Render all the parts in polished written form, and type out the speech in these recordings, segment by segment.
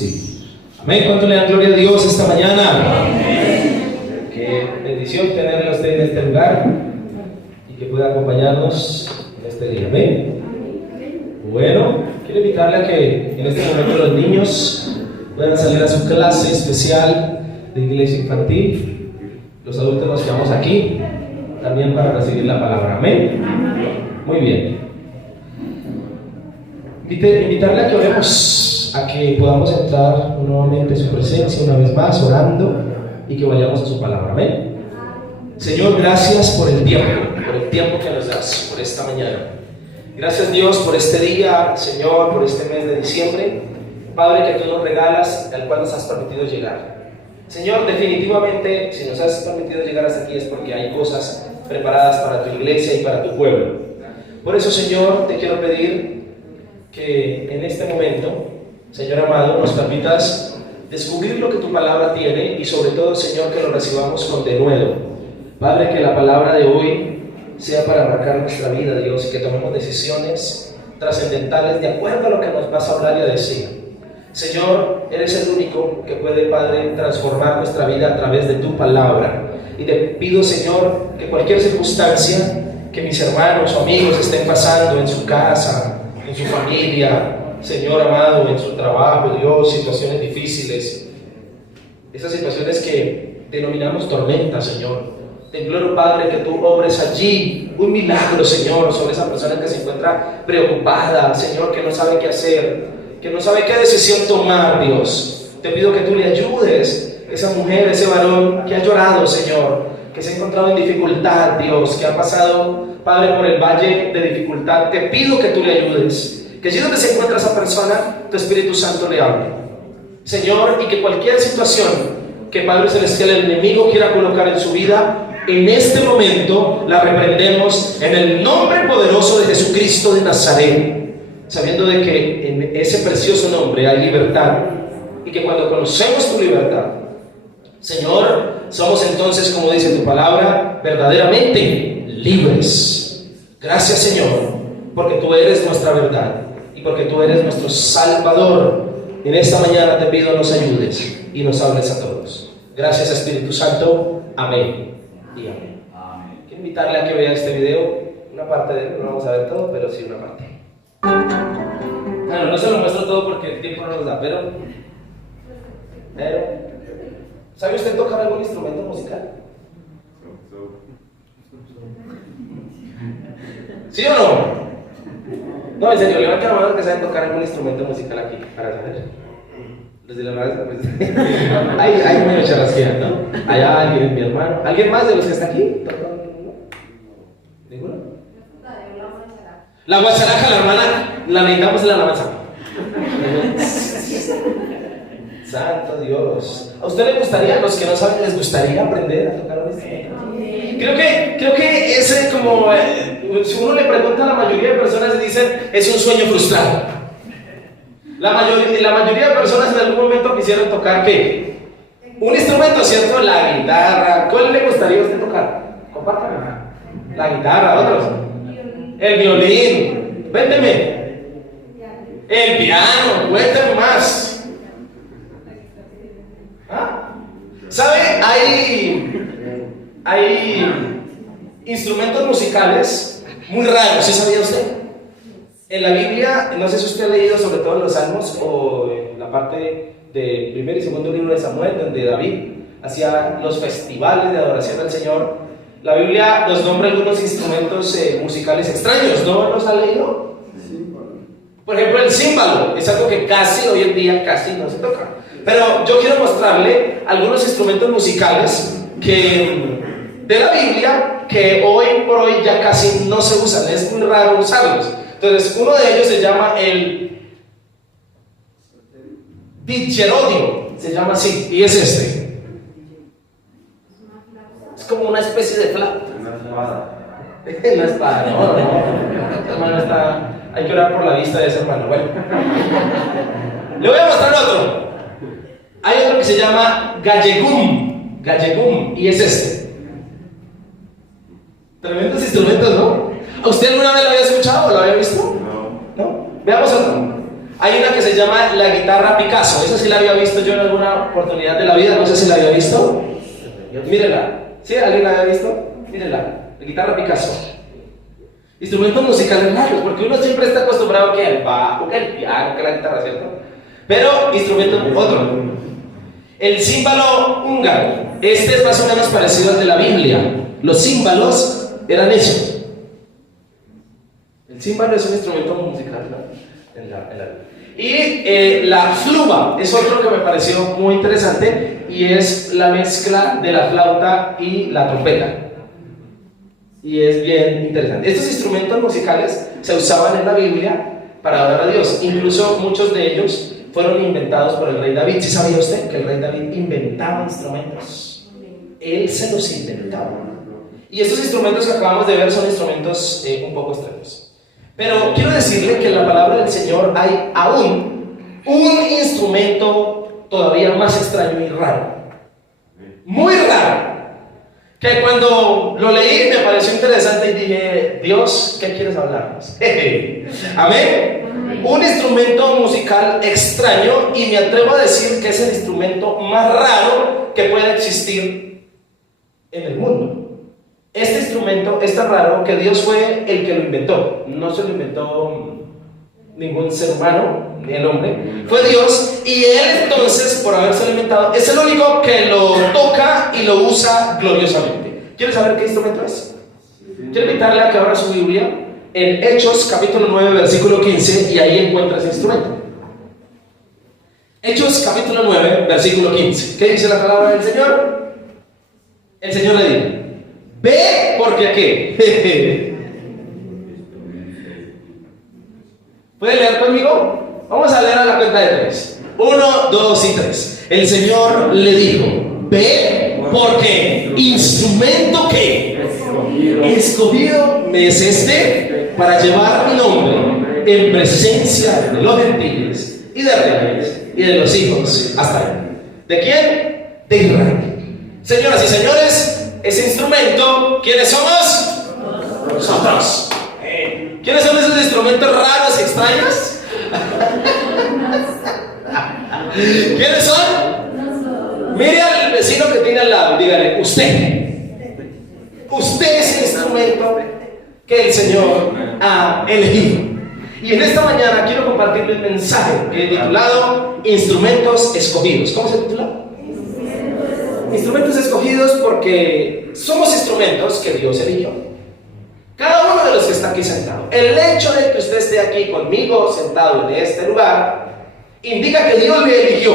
Sí. Amén. ¿Cuánto le dan gloria a Dios esta mañana? Amén. Qué bendición tenerle a usted en este lugar y que pueda acompañarnos en este día. Amén. Bueno, quiero invitarle a que en este momento los niños puedan salir a su clase especial de iglesia infantil. Los adultos nos quedamos aquí también para recibir la palabra. Amén. Muy bien. Invitarle a que oremos, a que podamos entrar nuevamente en su presencia una vez más orando y que vayamos a su palabra. Amén. Señor, gracias por el tiempo que nos das, por esta mañana. Gracias, Dios, por este día, Señor, por este mes de diciembre, Padre, que tú nos regalas, al cual nos has permitido llegar. Señor, definitivamente, si nos has permitido llegar hasta aquí es porque hay cosas preparadas para tu iglesia y para tu pueblo. Por eso, Señor, te quiero pedir que en este momento, Señor amado, nos permitas descubrir lo que tu palabra tiene y sobre todo, Señor, que lo recibamos con denuedo. Padre, que la palabra de hoy sea para marcar nuestra vida, Dios, y que tomemos decisiones trascendentales de acuerdo a lo que nos vas a hablar y a decir. Señor, eres el único que puede, Padre, transformar nuestra vida a través de tu palabra. Y te pido, Señor, que cualquier circunstancia que mis hermanos o amigos estén pasando en su casa, en su familia, Señor amado, en su trabajo, Dios, situaciones difíciles, esas situaciones que denominamos tormentas, Señor, te imploro, Padre, que tú obres allí un milagro, Señor, sobre esa persona que se encuentra preocupada, Señor, que no sabe qué hacer, que no sabe qué decisión tomar, Dios. Te pido que tú le ayudes, esa mujer, ese varón que ha llorado, Señor, que se ha encontrado en dificultad, Dios, que ha pasado, Padre, por el valle de dificultad. Te pido que tú le ayudes, que allí donde se encuentra esa persona, tu Espíritu Santo le hable, Señor, y que cualquier situación que, Padre Celestial, el enemigo quiera colocar en su vida, en este momento la reprendemos en el nombre poderoso de Jesucristo de Nazaret, sabiendo de que en ese precioso nombre hay libertad y que cuando conocemos tu libertad, Señor, somos entonces, como dice tu palabra, verdaderamente libres. Gracias, Señor, porque tú eres nuestra verdad y porque tú eres nuestro Salvador. En esta mañana te pido nos ayudes y nos hables a todos. Gracias, Espíritu Santo. Amén y amén. Quiero invitarle a que vea este video, una parte de él, no vamos a ver todo, pero sí una parte. Bueno, no se lo muestro todo porque el tiempo no nos da, pero ¿sabe usted tocar algún instrumento musical? ¿Sí o no? No, en serio, levanta la mano que saben tocar algún instrumento musical aquí, para saber. Desde la mano, pues. Hay medio charrasquean, ¿no? Allá alguien, mi hermano. ¿Alguien más de los que está aquí? ¿Ninguno? La guacharaca, la hermana, la necesitamos en la alabanza. Santo Dios. ¿A usted le gustaría, a los que no saben, les gustaría aprender a tocar un instrumento? Creo que ese como, si uno le pregunta a la mayoría de personas, dicen, es un sueño frustrado. La mayoría de personas en algún momento quisieron tocar, ¿qué? Un instrumento, ¿cierto? La guitarra. ¿Cuál le gustaría a usted tocar? Compártame. La guitarra, otros. El violín. Cuénteme. El piano. Cuénteme más. ¿Ah? ¿Sabe? Hay instrumentos musicales muy raros, ¿sí sabía usted? En la Biblia, no sé si usted ha leído sobre todo en los Salmos o en la parte del primer y segundo libro de Samuel, donde David hacía los festivales de adoración al Señor. La Biblia nos nombra algunos instrumentos musicales extraños, ¿no los ha leído? Por ejemplo, el címbalo es algo que casi hoy en día casi no se toca. Pero yo quiero mostrarle algunos instrumentos musicales de la Biblia que hoy por hoy ya casi no se usan, es muy raro usarlos. Entonces, uno de ellos se llama el didgeridoo, se llama así, y es este. Es como una especie de flauta. Una espada. Una espada, no. Hermano, hay que orar por la vista de ese hermano. Bueno, le voy a mostrar otro. Hay otro que se llama gallegum, y es este. Tremendos instrumentos, ¿no? ¿A usted alguna vez lo había escuchado o lo había visto? No. Veamos otro. Hay una que se llama la guitarra Picasso. Esa sí la había visto yo en alguna oportunidad de la vida. No sé si la había visto. Mírenla. ¿Sí? ¿Alguien la había visto? Mírenla. La guitarra Picasso. Instrumentos musicales raros, porque uno siempre está acostumbrado que al bajo, que al piano, que a la guitarra, ¿cierto? Pero instrumentos otro. El címbalo húngaro. Este es más o menos parecido al de la Biblia. Los címbalos eran eso. El címbalo es un instrumento musical, ¿no? Y la fluba es otro que me pareció muy interesante, y es la mezcla de la flauta y la trompeta. Y es bien interesante. Estos instrumentos musicales se usaban en la Biblia para adorar a Dios. Incluso muchos de ellos fueron inventados por el rey David. ¿Sí sabía usted que el rey David inventaba instrumentos? Él se los inventaba. Y estos instrumentos que acabamos de ver son instrumentos un poco extraños. Pero quiero decirle que en la palabra del Señor hay aún un instrumento todavía más extraño y raro. Muy raro. Que cuando lo leí me pareció interesante y dije, Dios, ¿qué quieres hablarnos? Amén. Un instrumento musical extraño, y me atrevo a decir que es el instrumento más raro que puede existir en el mundo. Este instrumento es tan raro que Dios fue el que lo inventó. No se lo inventó ningún ser humano, ni el hombre. Fue Dios, y Él entonces, por habérselo inventado, es el único que lo toca y lo usa gloriosamente. ¿Quieres saber qué instrumento es? Quiero invitarle a que abra su Biblia en Hechos capítulo 9 versículo 15, y ahí encuentra ese instrumento. Hechos capítulo 9 versículo 15. ¿Qué dice la palabra del Señor? El Señor le dice: ve, porque ¿qué? ¿Puede leer conmigo? Vamos a leer a la cuenta de 3. 1, 2 y 3. El Señor le dijo: ve, porque instrumento que escogido me es este para llevar mi nombre en presencia de los gentiles y de reyes y de los hijos hasta ahí. ¿De quién? De Israel. Señoras y señores, ese instrumento, ¿quiénes somos? Nosotros. ¿Quiénes son esos instrumentos raros y extraños? ¿Quiénes son? Mire al vecino que tiene al lado y dígale: usted. Usted es el instrumento que el Señor ha elegido. Y en esta mañana quiero compartirle el mensaje que he titulado Instrumentos Escogidos. ¿Cómo se titula? Instrumentos escogidos, porque somos instrumentos que Dios eligió. Cada uno de los que está aquí sentado. El hecho de que usted esté aquí conmigo, sentado en este lugar, indica que Dios le eligió,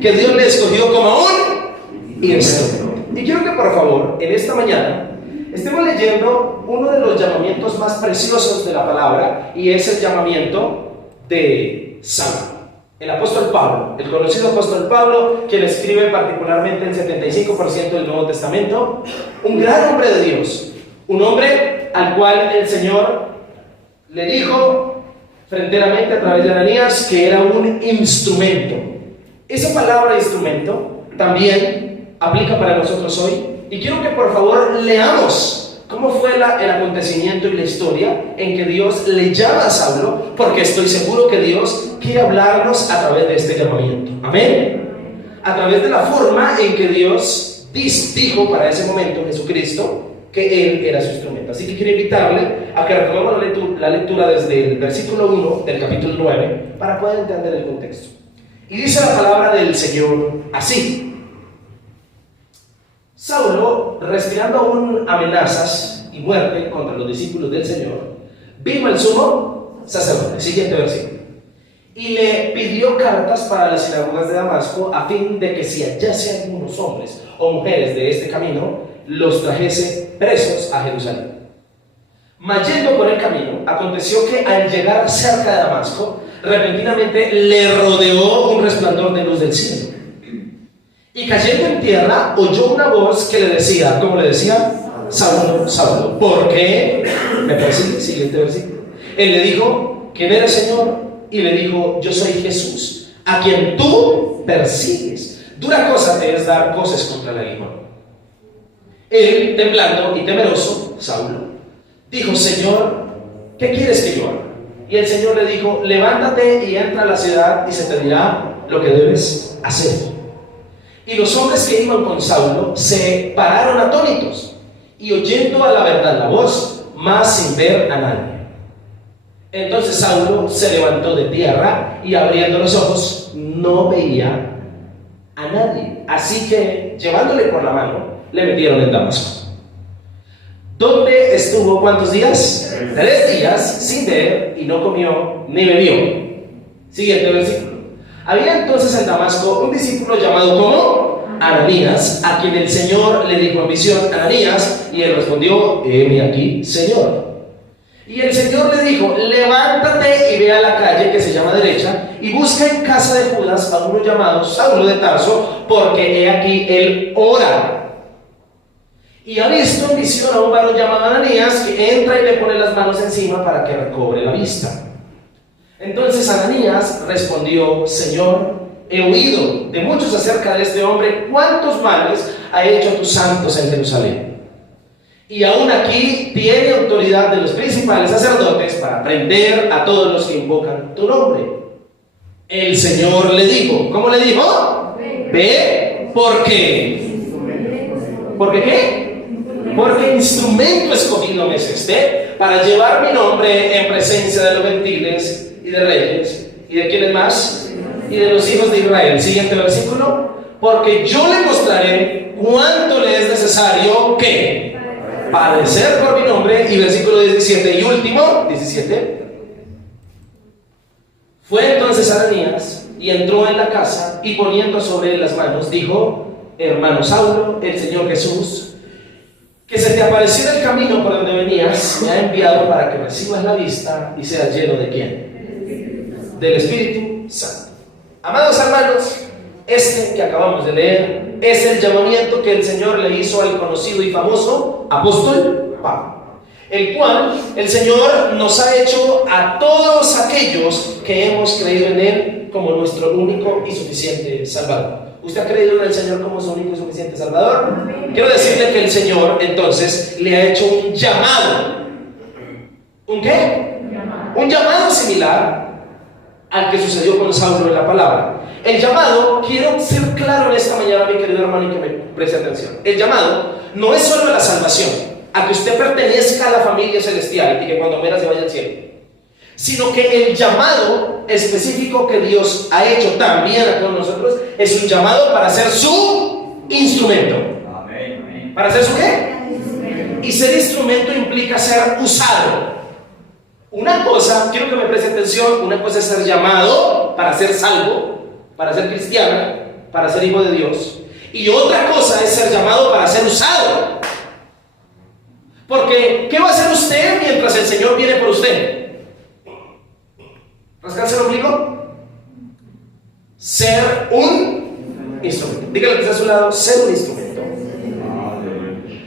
que Dios le escogió como un instrumento. Y quiero que por favor, en esta mañana, estemos leyendo uno de los llamamientos más preciosos de la palabra, y es el llamamiento de Saulo. El apóstol Pablo, el conocido apóstol Pablo, quien escribe particularmente el 75% del Nuevo Testamento, un gran hombre de Dios, un hombre al cual el Señor le dijo fronteramente a través de Ananías que era un instrumento. Esa palabra instrumento también aplica para nosotros hoy, y quiero que por favor leamos cómo fue el acontecimiento y la historia en que Dios le llama a Saulo, porque estoy seguro que Dios quiere hablarnos a través de este llamamiento. Amén. A través de la forma en que Dios dijo para ese momento Jesucristo que Él era su instrumento. Así que quiero invitarle a que retomemos la lectura desde el versículo 1 del capítulo 9 para poder entender el contexto. Y dice la palabra del Señor así: Saulo, respirando aún amenazas y muerte contra los discípulos del Señor, vino el sumo sacerdote. Siguiente versículo. Y le pidió cartas para las sinagogas de Damasco, a fin de que si hallase algunos hombres o mujeres de este camino, los trajese presos a Jerusalén. Mas yendo por el camino, aconteció que al llegar cerca de Damasco, repentinamente le rodeó un resplandor de luz del cielo. Y cayendo en tierra, oyó una voz que le decía, ¿cómo le decía? Saulo, Saulo, ¿por qué me persigues? Siguiente versículo. Él le dijo: ¿quién eres, Señor? Y le dijo: yo soy Jesús, a quien tú persigues. Dura cosa te es dar voces contra el aguijón. Él, temblando y temeroso, Saulo, dijo: Señor, ¿qué quieres que yo haga? Y el Señor le dijo: levántate y entra a la ciudad y se te dirá lo que debes hacer. Y los hombres que iban con Saulo se pararon atónitos y oyendo a la verdad la voz, mas sin ver a nadie. Entonces Saulo se levantó de tierra y abriendo los ojos no veía a nadie. Así que llevándole por la mano le metieron en Damasco. ¿Dónde estuvo cuántos días? 3 días sin ver y no comió ni bebió. Siguiente versículo. Había entonces en Damasco un discípulo llamado como Ananías, a quien el Señor le dijo en visión: Ananías, y él respondió: heme aquí, Señor. Y el Señor le dijo: levántate y ve a la calle que se llama Derecha y busca en casa de Judas a uno llamado Saulo de Tarso, porque he aquí él ora. Y ha visto en visión a un varón llamado Ananías que entra y le pone las manos encima para que recobre la vista. Entonces Ananías respondió: Señor, he oído de muchos acerca de este hombre, cuántos males ha hecho a tus santos en Jerusalén. Y aún aquí tiene autoridad de los principales sacerdotes para prender a todos los que invocan tu nombre. El Señor le dijo, ¿cómo le dijo? Ve, porque ¿qué? Porque instrumento escogido me es este para llevar mi nombre en presencia de los gentiles y de reyes y de quienes más y de los hijos de Israel. Siguiente versículo. Porque yo le mostraré cuánto le es necesario que padecer por mi nombre. Y versículo 17 y último, 17. Fue entonces Ananías y entró en la casa y poniendo sobre él las manos dijo: hermano Saulo, el Señor Jesús, que se te apareció en el camino por donde venías, me ha enviado para que recibas la vista y seas lleno ¿de quién? Del Espíritu Santo. Amados hermanos, este que acabamos de leer es el llamamiento que el Señor le hizo al conocido y famoso apóstol Pablo, el cual el Señor nos ha hecho a todos aquellos que hemos creído en Él como nuestro único y suficiente Salvador. ¿Usted ha creído en el Señor como su único y suficiente Salvador? Quiero decirle que el Señor entonces le ha hecho un llamado. ¿Un qué? Un llamado similar al que sucedió con Saulo en la palabra. El llamado, quiero ser claro en esta mañana, mi querido hermano, y que me preste atención. El llamado no es solo a la salvación, a que usted pertenezca a la familia celestial y que cuando muera se vaya al cielo, sino que el llamado específico que Dios ha hecho también a todos nosotros es un llamado para ser su instrumento. Amén. ¿Para ser su qué? Y ser instrumento implica ser usado. Una cosa, quiero que me preste atención, una cosa es ser llamado para ser salvo, para ser cristiano, para ser hijo de Dios, y otra cosa es ser llamado para ser usado. Porque ¿qué va a hacer usted mientras el Señor viene por usted? ¿Rascarse el ombligo? Ser un instrumento. Dígale que está a su lado: ser un instrumento.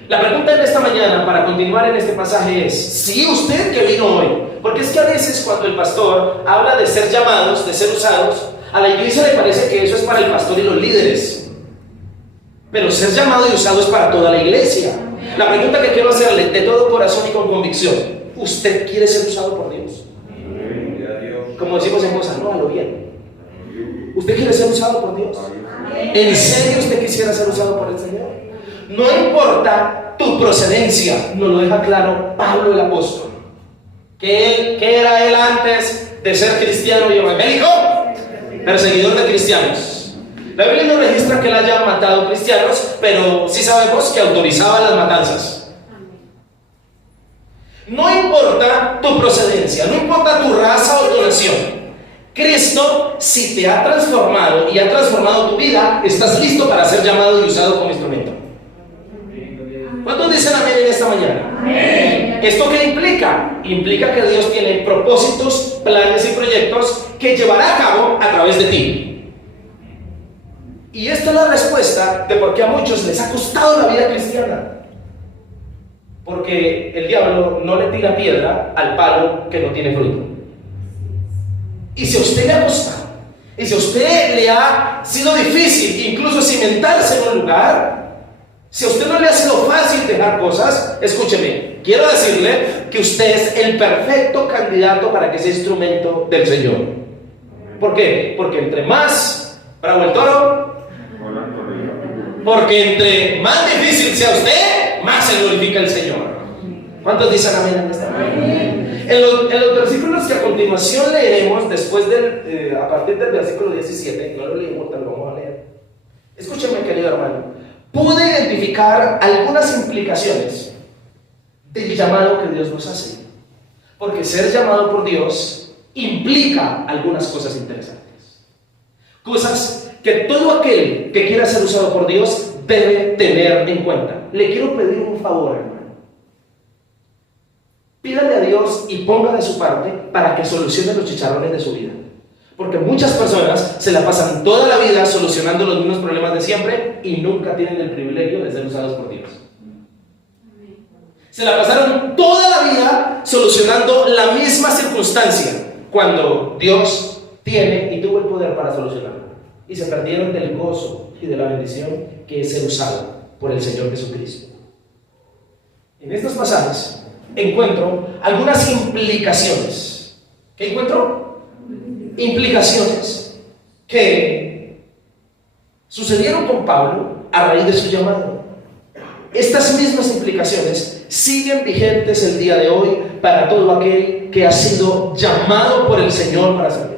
La pregunta de esta mañana, para continuar en este pasaje, es: si usted que vino hoy, porque es que a veces cuando el pastor habla de ser llamados, de ser usados, a la iglesia le parece que eso es para el pastor y los líderes, pero ser llamado y usado es para toda la iglesia. La pregunta que quiero hacerle de todo corazón y con convicción: ¿usted quiere ser usado por Dios? Como decimos en Cosa, no, a lo bien. ¿Usted quiere ser usado por Dios? ¿En serio usted quisiera ser usado por el Señor? No importa tu procedencia, nos lo deja claro Pablo el apóstol. ¿Qué era él antes de ser cristiano y evangélico? Perseguidor de cristianos. La Biblia no registra que él haya matado cristianos, pero sí sabemos que autorizaba las matanzas. No importa tu procedencia, no importa tu raza o tu nación, Cristo, si te ha transformado y ha transformado tu vida, estás listo para ser llamado y usado como instrumento. ¿Cuántos dicen amén en esta mañana? Amén. ¿Esto qué implica? Implica que Dios tiene propósitos, planes y proyectos que llevará a cabo a través de ti. Y esta es la respuesta de por qué a muchos les ha costado la vida cristiana. Porque el diablo no le tira piedra al palo que no tiene fruto. Y si a usted le ha costado, y si a usted le ha sido difícil incluso cimentarse en un lugar, si a usted no le ha sido fácil dejar cosas, escúcheme, quiero decirle que usted es el perfecto candidato para que sea instrumento del Señor. ¿Por qué? Porque entre más bravo el toro, porque entre más difícil sea usted, más se glorifica el Señor. ¿Cuántos dicen amén en esta mañana? En los versículos que a continuación leeremos, a partir del versículo 17, no lo leímos, pero lo vamos a leer. Escúcheme, querido hermano. Pude identificar algunas implicaciones del llamado que Dios nos hace. Porque ser llamado por Dios implica algunas cosas interesantes. Cosas que todo aquel que quiera ser usado por Dios debe tener en cuenta. Le quiero pedir un favor, hermano. Pídale a Dios y ponga de su parte para que solucione los chicharrones de su vida. Porque muchas personas se la pasan toda la vida solucionando los mismos problemas de siempre y nunca tienen el privilegio de ser usados por Dios. Se la pasaron toda la vida solucionando la misma circunstancia cuando Dios tiene y tuvo el poder para solucionarla. Y se perdieron del gozo y de la bendición que es ser usado por el Señor Jesucristo. En estos pasajes encuentro algunas implicaciones. ¿Qué encuentro? Implicaciones que sucedieron con Pablo a raíz de su llamado. Estas mismas implicaciones siguen vigentes el día de hoy para todo aquel que ha sido llamado por el Señor para servirle.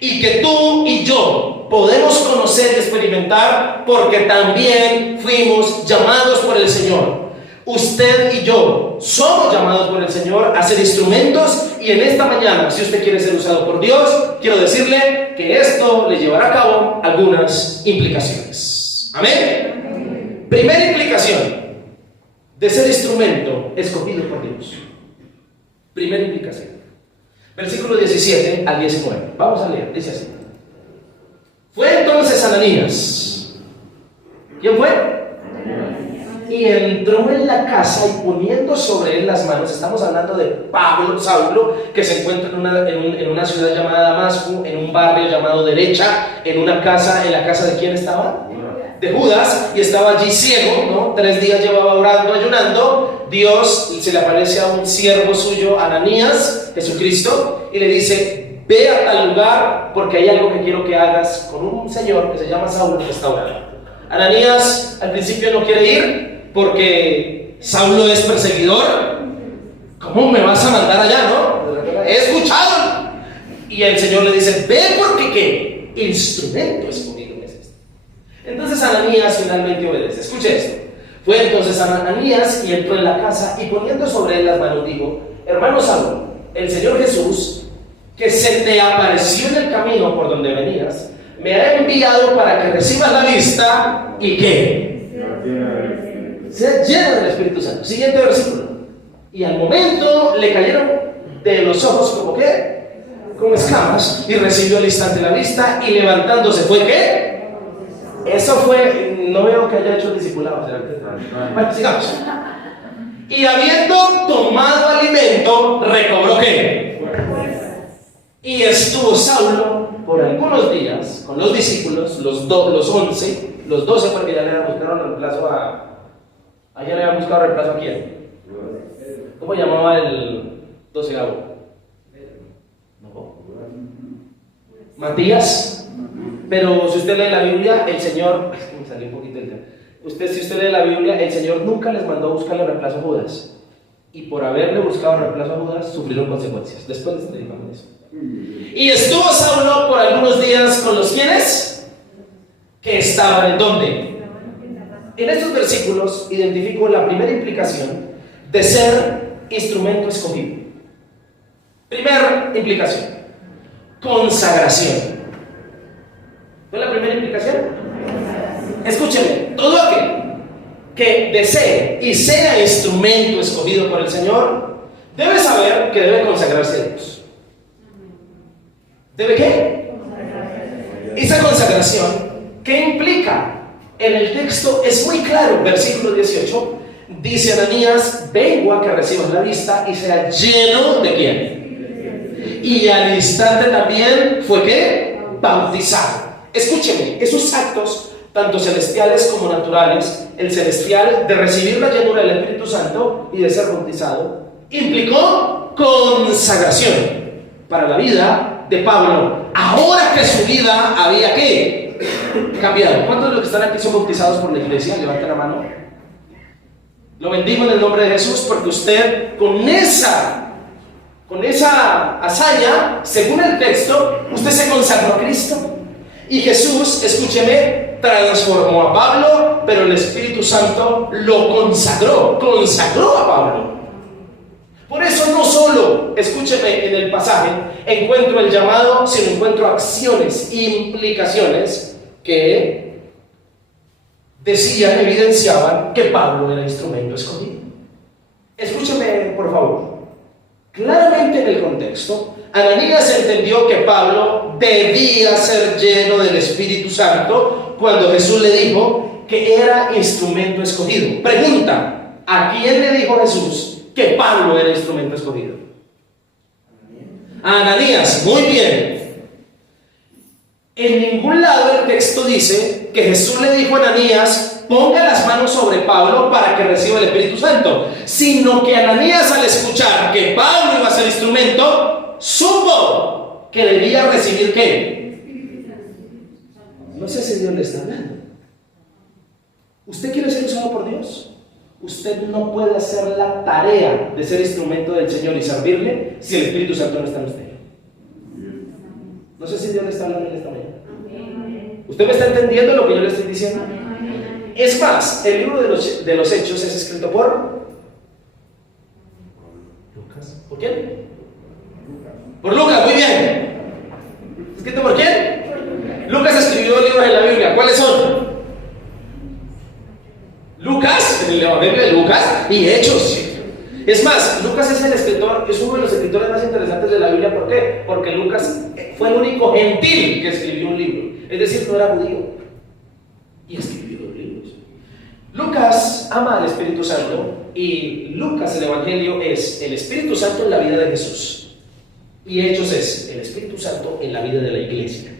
Y que tú y yo podemos conocer y experimentar porque también fuimos llamados por el Señor. Usted y yo somos llamados por el Señor a ser instrumentos, y en esta mañana, si usted quiere ser usado por Dios, quiero decirle que esto le llevará a cabo algunas implicaciones. Amén. Primera implicación de ser instrumento escogido por Dios. Primera implicación. Versículo 17 al 19. Vamos a leer, dice así. Fue entonces Ananías. ¿Quién fue? Y entró en la casa y poniendo sobre él las manos. Estamos hablando de Saulo, que se encuentra en una ciudad llamada Damasco, en un barrio llamado Derecha, en la casa de ¿quién estaba? De Judas, y estaba allí ciego, ¿no? 3 días llevaba orando, ayunando. Dios se le aparece a un siervo suyo, Ananías, Jesucristo, y le dice: ve a tal lugar porque hay algo que quiero que hagas con un señor que se llama Saulo, que está orando. Ananías al principio no quiere ir porque Saulo es perseguidor. ¿Cómo me vas a mandar allá, no? He escuchado. Y el Señor le dice: ve porque ¿qué? Instrumento escogido es este. Entonces Ananías finalmente obedece. Escuche esto. Fue entonces Ananías y entró en la casa y poniendo sobre él las manos dijo: hermano Saulo, el Señor Jesús, que se te apareció en el camino por donde venías, me ha enviado para que recibas la vista y ¿qué? Se llena del Espíritu Santo. Siguiente versículo. Y al momento le cayeron de los ojos como ¿qué? Como escamas, y recibió al instante la vista, y levantándose fue ¿qué? Eso fue, no veo que haya hecho el discipulado. Bueno, sigamos. Y habiendo tomado alimento, recobró ¿qué? Y estuvo Saulo por algunos días con los discípulos, los 11, los 12, porque ya le buscaron reemplazo a quién. ¿Cómo llamaba el 12avo? ¿No? Matías. Pero si usted lee la Biblia, el Señor, es que me salió un poquito el tema. Si usted lee la Biblia, el Señor nunca les mandó a buscarle reemplazo a Judas. Y por haberle buscado reemplazo a Judas, sufrieron consecuencias. Después les dedicamos eso. Y estuvo Saulo por algunos días con los quienes que estaban en ¿dónde? En estos versículos identifico la primera implicación de ser instrumento escogido. Primera implicación: consagración. ¿Cuál es la primera implicación? Escúcheme, todo aquel que desee y sea instrumento escogido por el Señor debe saber que debe consagrarse a Dios. ¿Debe qué? Esa consagración, ¿qué implica? En el texto es muy claro. Versículo 18 dice Ananías: vengo a que recibas la vista y sea lleno ¿de quién? Y al instante también fue ¿qué? Bautizado. Escúcheme, esos actos tanto celestiales como naturales. El celestial, de recibir la llenura del Espíritu Santo y de ser bautizado, implicó consagración para la vida de Pablo, ahora que su vida había ¿qué? Cambiado. ¿Cuántos de los que están aquí son bautizados por la iglesia? Levanten la mano. Lo bendigo en el nombre de Jesús, porque usted con esa hazaña, según el texto, usted se consagró a Cristo. Y Jesús, escúcheme, transformó a Pablo, pero el Espíritu Santo lo consagró a Pablo. Por eso no solo, escúcheme, en el pasaje encuentro el llamado, sino encuentro acciones, implicaciones que decían, evidenciaban que Pablo era instrumento escogido. Escúcheme, por favor. Claramente en el contexto, Ananías entendió que Pablo debía ser lleno del Espíritu Santo cuando Jesús le dijo que era instrumento escogido. Pregunta, ¿a quién le dijo Jesús que Pablo era instrumento escogido? A Ananías. Muy bien. En ningún lado del texto dice que Jesús le dijo a Ananías: ponga las manos sobre Pablo para que reciba el Espíritu Santo, sino que Ananías, al escuchar que Pablo iba a ser instrumento, supo que debía recibir ¿qué? No sé si Dios le está hablando. ¿Usted quiere ser usado por Dios? Usted no puede hacer la tarea de ser instrumento del Señor y servirle si el Espíritu Santo no está en usted. No sé si Dios le está hablando en esta mañana. ¿Usted me está entendiendo lo que yo le estoy diciendo? Es más, el libro de los Hechos es escrito por Lucas. ¿Por quién? Por Lucas, muy bien. ¿Escrito por quién? Lucas escribió libros en la Biblia. ¿Cuáles son? Lucas, en el Evangelio de Lucas y Hechos. Es más, Lucas es el escritor, es uno de los escritores más interesantes de la Biblia. ¿Por qué? Porque Lucas fue el único gentil que escribió un libro. Es decir, no era judío y escribió los libros. Lucas ama al Espíritu Santo, y Lucas, el Evangelio, es el Espíritu Santo en la vida de Jesús, y Hechos es el Espíritu Santo en la vida de la iglesia.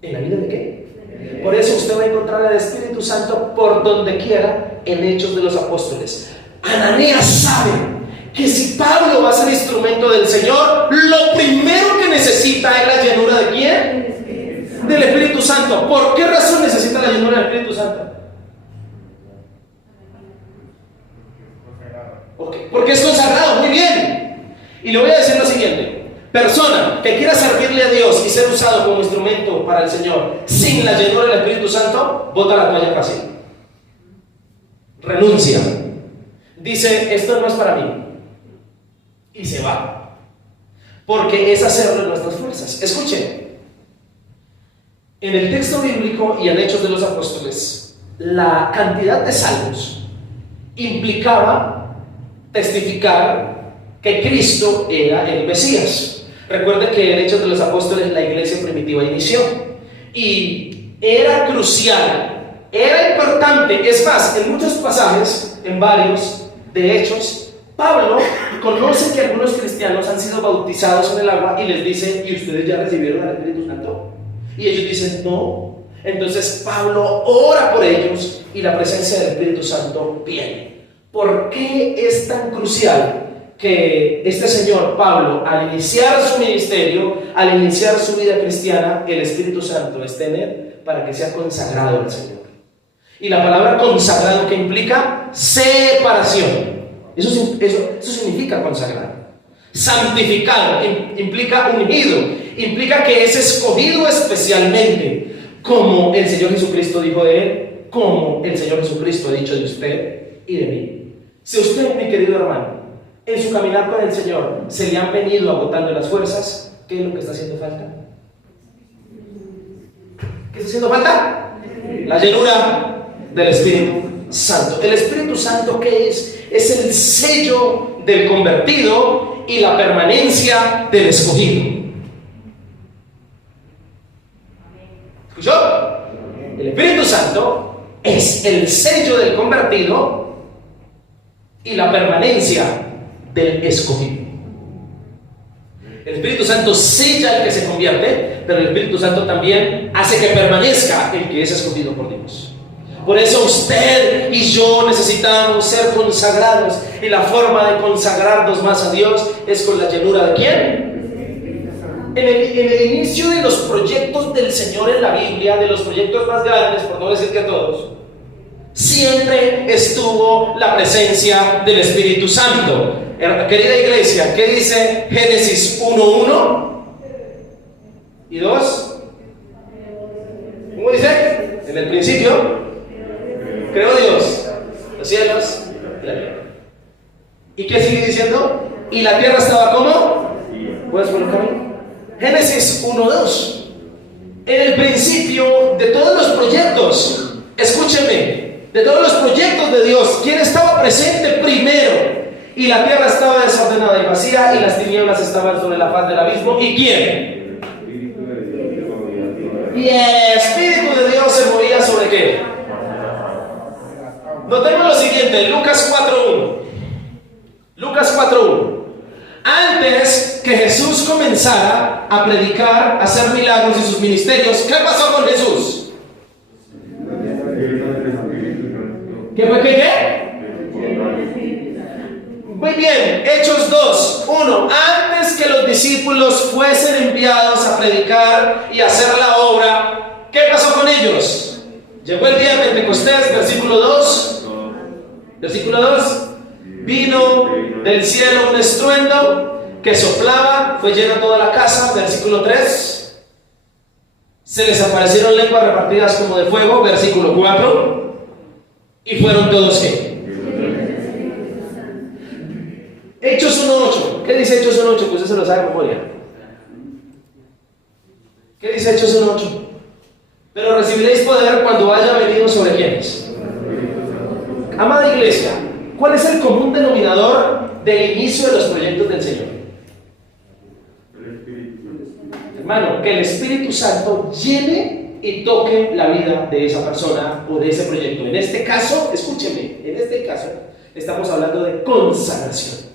¿En la vida de qué? Por eso usted va a encontrar al Espíritu Santo por donde quiera en Hechos de los Apóstoles. Ananías sabe que si Pablo va a ser instrumento del Señor, lo primero que necesita es la llenura ¿de quién? Del Espíritu Santo. ¿Por qué razón necesita la llenura del Espíritu Santo? Porque es consagrado. Muy bien. Y le voy a decir lo siguiente: persona que quiera servirle a Dios y ser usado como instrumento para el Señor sin la llenura del Espíritu Santo, bota la toalla fácil, renuncia, dice: esto no es para mí, y se va, porque es hacerlo en nuestras fuerzas. Escuchen, en el texto bíblico y en Hechos de los Apóstoles, la cantidad de salvos implicaba testificar que Cristo era el Mesías. Recuerden que en Hechos de los Apóstoles la iglesia primitiva inició, y era crucial, era importante. Es más, en muchos pasajes, en varios de Hechos, Pablo conoce que algunos cristianos han sido bautizados en el agua y les dice: ¿y ustedes ya recibieron al Espíritu Santo? Y ellos dicen: no. Entonces Pablo ora por ellos y la presencia del Espíritu Santo viene. ¿Por qué es tan crucial que este señor Pablo, al iniciar su ministerio, al iniciar su vida cristiana, el Espíritu Santo esté en él para que sea consagrado al Señor? Y la palabra consagrado, ¿qué implica? Separación. Eso significa consagrar. Santificado implica ungido, implica que es escogido especialmente, como el Señor Jesucristo dijo de él, como el Señor Jesucristo ha dicho de usted y de mí. Si usted, mi querido hermano, en su caminar con el Señor se le han venido agotando las fuerzas, ¿qué es lo que está haciendo falta? ¿Qué está haciendo falta? La llenura del Espíritu Santo. ¿El Espíritu Santo qué es? Es el sello del convertido y la permanencia del escogido. ¿Escuchó? El Espíritu Santo es el sello del convertido y la permanencia del escogido. El Espíritu Santo sella al que se convierte, pero el Espíritu Santo también hace que permanezca el que es escogido por Dios. Por eso usted y yo necesitamos ser consagrados, y la forma de consagrarnos más a Dios es con la llenura ¿de quién? En el inicio de los proyectos del Señor en la Biblia, de los proyectos más grandes, por no decir que todos, siempre estuvo la presencia del Espíritu Santo. Querida iglesia, ¿qué dice Génesis 1:1 y 2? ¿Cómo dice? En el principio creó Dios los cielos y la tierra. ¿Y qué sigue diciendo? Y la tierra estaba ¿cómo? ¿Puedes colocarlo? Génesis 1:2. En el principio de todos los proyectos, escúcheme, de todos los proyectos de Dios, ¿quién estaba presente primero? Y la tierra estaba desordenada y vacía, y las tinieblas estaban sobre la faz del abismo. ¿Y quién? Y el Espíritu de Dios se movía ¿sobre qué? Notemos lo siguiente, Lucas 4:1. Lucas 4:1. Antes que Jesús comenzara a predicar, a hacer milagros y sus ministerios, ¿qué pasó con Jesús? ¿Qué fue qué? Muy bien, Hechos 2:1. Antes que los discípulos fuesen enviados a predicar y hacer la obra, ¿qué pasó con ellos? Llegó el día de Pentecostés, versículo 2. Versículo 2. Vino del cielo un estruendo que soplaba, fue llena toda la casa. Versículo 3. Se les aparecieron lenguas repartidas como de fuego. Versículo 4. Y fueron todos ¿qué? Hechos 1:8. ¿Qué dice Hechos 1:8? Pues usted se lo sabe de memoria. ¿Qué dice Hechos 1:8? Pero recibiréis poder cuando haya venido sobre quienes. Amada iglesia, ¿cuál es el común denominador del inicio de los proyectos del Señor? Hermano, que el Espíritu Santo llene y toque la vida de esa persona o de ese proyecto. En este caso, escúcheme, en este caso estamos hablando de consagración.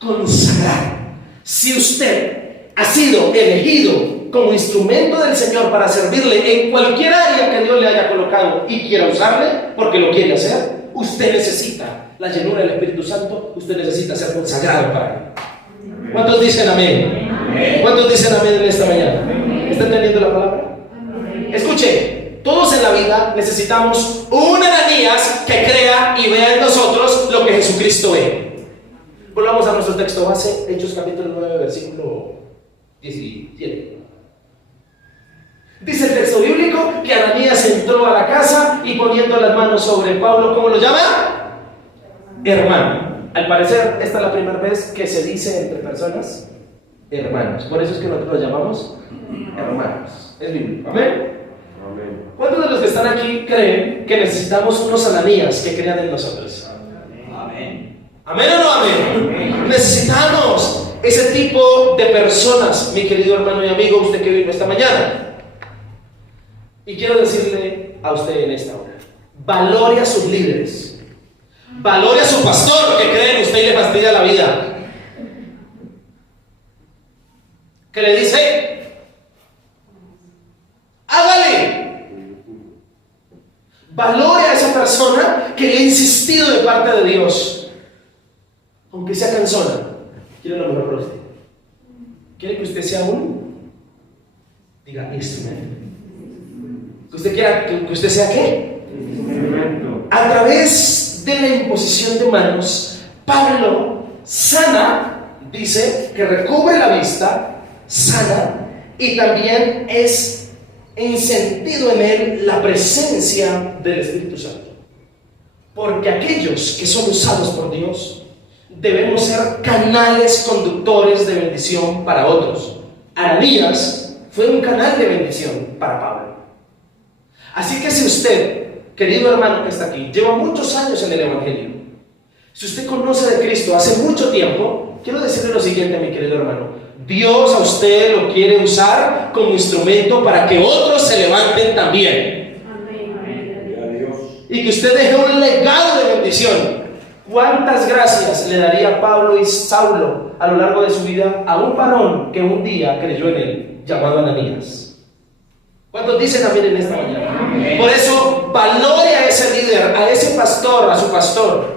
Consagrar. Si usted ha sido elegido como instrumento del Señor para servirle en cualquier área que Dios le haya colocado y quiera usarle, porque lo quiere hacer, usted necesita la llenura del Espíritu Santo, usted necesita ser consagrado para él. ¿Cuántos dicen amén? ¿Cuántos dicen amén en esta mañana? ¿Está entendiendo la palabra? Escuche, todos en la vida necesitamos un Ananías que crea y vea en nosotros lo que Jesucristo ve. Volvamos a nuestro texto base, Hechos capítulo 9, versículo 17. Dice el texto bíblico que Ananías entró a la casa y poniendo las manos sobre Pablo, ¿cómo lo llama? Hermano. Al parecer, esta es la primera vez que se dice entre personas hermanos. Por eso es que nosotros los llamamos hermanos. Es bíblico. ¿Amén? ¿Cuántos de los que están aquí creen que necesitamos unos Ananías que crean en nosotros? Amén. ¿Amén o no amén? Necesitamos ese tipo de personas, mi querido hermano y amigo, usted que vive esta mañana. Y quiero decirle a usted en esta hora, valore a sus líderes, valore a su pastor que cree en usted y le fastidia la vida, que le dice, hágale. Valore a esa persona que le ha insistido de parte de Dios. Aunque sea cansona, quiere lo mejor para usted. Quiere que usted sea diga instrumento. Que usted quiera que usted sea ¿qué? Instrumento. A través de la imposición de manos, Pablo sana, dice que recubre la vista, sana, y también es encendido en él la presencia del Espíritu Santo. Porque aquellos que son usados por Dios debemos ser canales conductores de bendición para otros. Ananías fue un canal de bendición para Pablo. Así que si usted, querido hermano que está aquí, lleva muchos años en el Evangelio, si usted conoce de Cristo hace mucho tiempo, quiero decirle lo siguiente, mi querido hermano: Dios a usted lo quiere usar como instrumento para que otros se levanten también. Amén. Y que usted deje un legado de bendición. ¿Cuántas gracias le daría Pablo y Saulo a lo largo de su vida a un varón que un día creyó en él, llamado Ananías? ¿Cuántos dicen amén en esta mañana? Por eso, valore a ese líder, a ese pastor, a su pastor,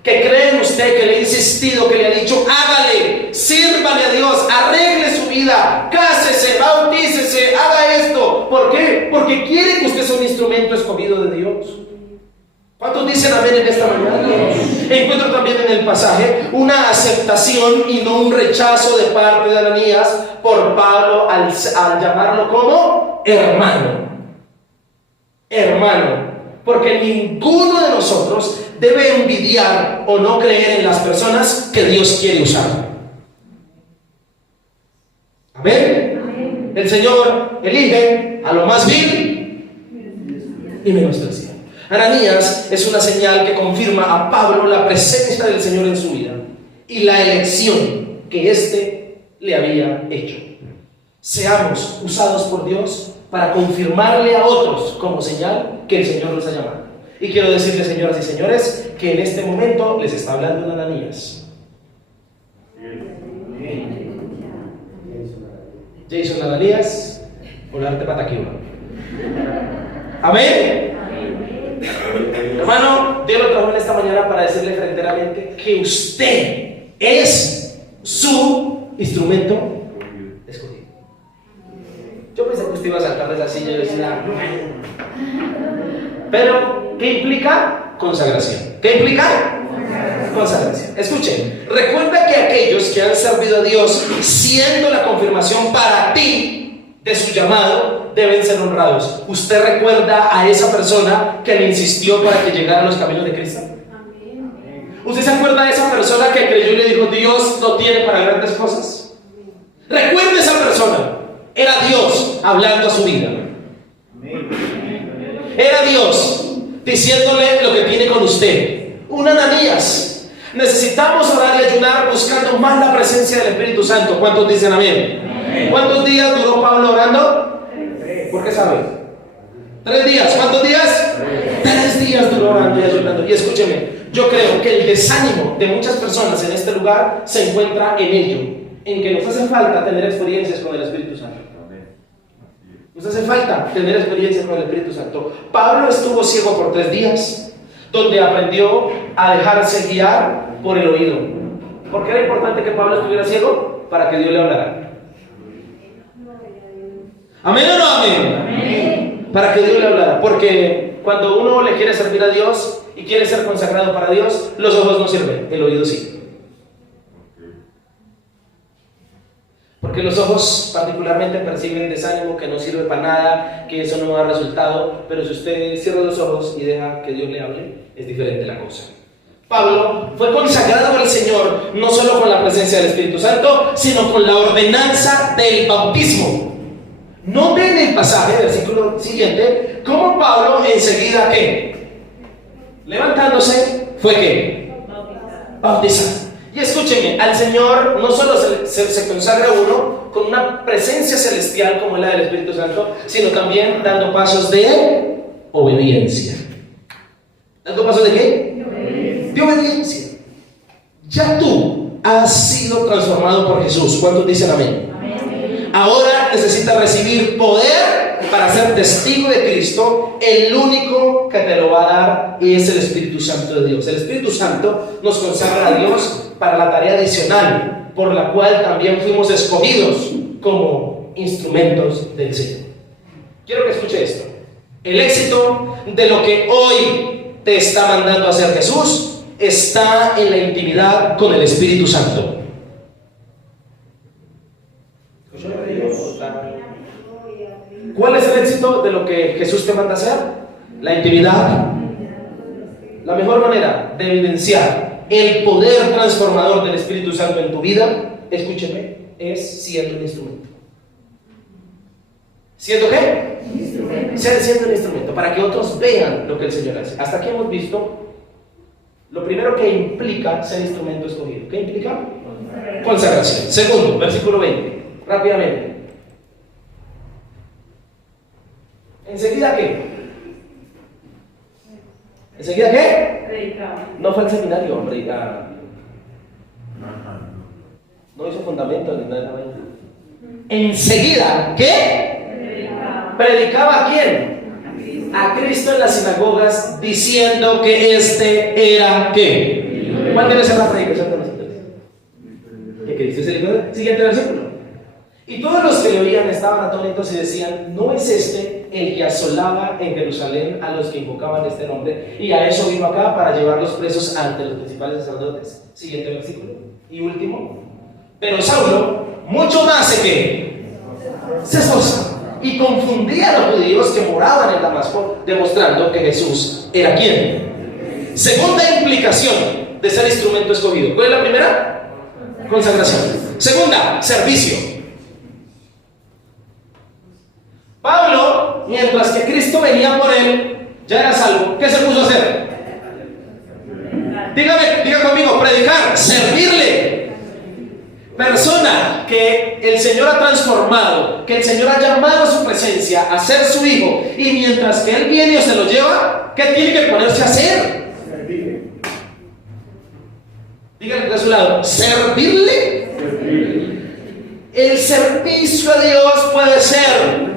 que cree en usted, que le ha insistido, que le ha dicho, hágale, sírvale a Dios, arregle su vida, cásese, bautícese, haga esto. ¿Por qué? Porque quiere que usted sea un instrumento escogido de Dios. ¿Cuántos dicen amén en esta mañana? Encuentro también en el pasaje una aceptación y no un rechazo de parte de Ananías por Pablo al llamarlo como hermano. Hermano. Porque ninguno de nosotros debe envidiar o no creer en las personas que Dios quiere usar. ¿Amén? El Señor elige a lo más vil y menospreciado. Ananías es una señal que confirma a Pablo la presencia del Señor en su vida y la elección que éste le había hecho. Seamos usados por Dios para confirmarle a otros como señal que el Señor los ha llamado. Y quiero decirles, señoras y señores, que en este momento les está hablando un Ananías. Jason Ananías, Olarte Pataquiva. Amén. Hermano, Dios lo trajo en esta mañana para decirle fronteramente que usted es su instrumento escogido. Yo pensé que usted iba a saltar de esa silla y decía, pero ¿qué implica? Consagración. ¿Qué implica? Consagración. Escuchen, recuerda que aquellos que han servido a Dios siendo la confirmación para ti de su llamado deben ser honrados. ¿Usted recuerda a esa persona que le insistió para que llegara a los caminos de Cristo? ¿Usted se acuerda de esa persona que creyó y le dijo, Dios lo tiene para grandes cosas? Recuerde esa persona. Era Dios hablando a su vida. Era Dios diciéndole lo que tiene con usted. Un Ananías. Necesitamos orar y ayunar buscando más la presencia del Espíritu Santo. ¿Cuántos dicen amén? ¿Cuántos días duró Pablo orando? ¿Por qué sabe? 3 días. ¿Cuántos días? 3 días duró orando y ayunando. Y escúcheme, yo creo que el desánimo de muchas personas en este lugar se encuentra en ello, en que nos hace falta tener experiencias con el Espíritu Santo. Nos hace falta tener experiencias con el Espíritu Santo. Pablo estuvo ciego por 3 días, donde aprendió a dejarse guiar por el oído. ¿Por qué era importante que Pablo estuviera ciego? Para que Dios le hablara. ¿Amén o no amén? Amén. Para que Dios le hablara. Porque cuando uno le quiere servir a Dios y quiere ser consagrado para Dios, los ojos no sirven, el oído sí. Porque los ojos particularmente perciben desánimo, que no sirve para nada, que eso no da resultado. Pero si usted cierra los ojos y deja que Dios le hable, es diferente la cosa. Pablo fue consagrado al Señor no solo con la presencia del Espíritu Santo, sino con la ordenanza del bautismo. Noten en el pasaje, versículo siguiente, cómo Pablo enseguida, ¿qué? Levantándose, fue ¿qué? Bautizado. Y escúchenme, al Señor no solo se consagra uno con una presencia celestial como la del Espíritu Santo, sino también dando pasos de obediencia. ¿Dando pasos de qué? De obediencia. Ya tú has sido transformado por Jesús. ¿Cuántos dicen amén? Ahora necesitas recibir poder para ser testigo de Cristo. El único que te lo va a dar es el Espíritu Santo de Dios. El Espíritu Santo nos consagra a Dios para la tarea adicional, por la cual también fuimos escogidos como instrumentos del Señor. Quiero que escuche esto. El éxito de lo que hoy te está mandando a hacer Jesús está en la intimidad con el Espíritu Santo. ¿Cuál es el éxito de lo que Jesús te manda a hacer? La intimidad. La mejor manera de evidenciar el poder transformador del Espíritu Santo en tu vida, escúcheme, es siendo un instrumento. ¿Siendo qué? Siendo un instrumento, para que otros vean lo que el Señor hace. Hasta aquí hemos visto lo primero que implica ser instrumento escogido. ¿Qué implica? Consagración. Segundo, versículo 20, rápidamente. ¿Enseguida qué? ¿Enseguida qué? No fue al seminario, hombre. No hizo fundamentos ni nada. Enseguida, ¿qué? ¿Predicaba a quién? A Cristo en las sinagogas, diciendo que este era ¿qué? ¿Cuál debe ser la predicación de nosotros? Que Cristo es el Hijo de Dios. Siguiente versículo. Y todos los que le oían estaban atónitos y decían: ¿no es este el que asolaba en Jerusalén a los que invocaban este nombre? Y a eso vino acá, para llevarlos presos ante los principales sacerdotes. Siguiente versículo. Y último. Pero Saulo mucho más se esforzaba y confundía a los judíos que moraban en Damasco, demostrando que Jesús era ¿quién? Segunda implicación de ser instrumento escogido. ¿Cuál es la primera? Consagración. Segunda, servicio. Pablo, mientras que Cristo venía por él, ya era salvo. ¿Qué se puso a hacer? Diga conmigo: predicar, servirle. Persona que el Señor ha transformado, que el Señor ha llamado a su presencia a ser su hijo, y mientras que él viene o se lo lleva, ¿qué tiene que ponerse a hacer? Díganle a su lado: servirle. El servicio a Dios puede ser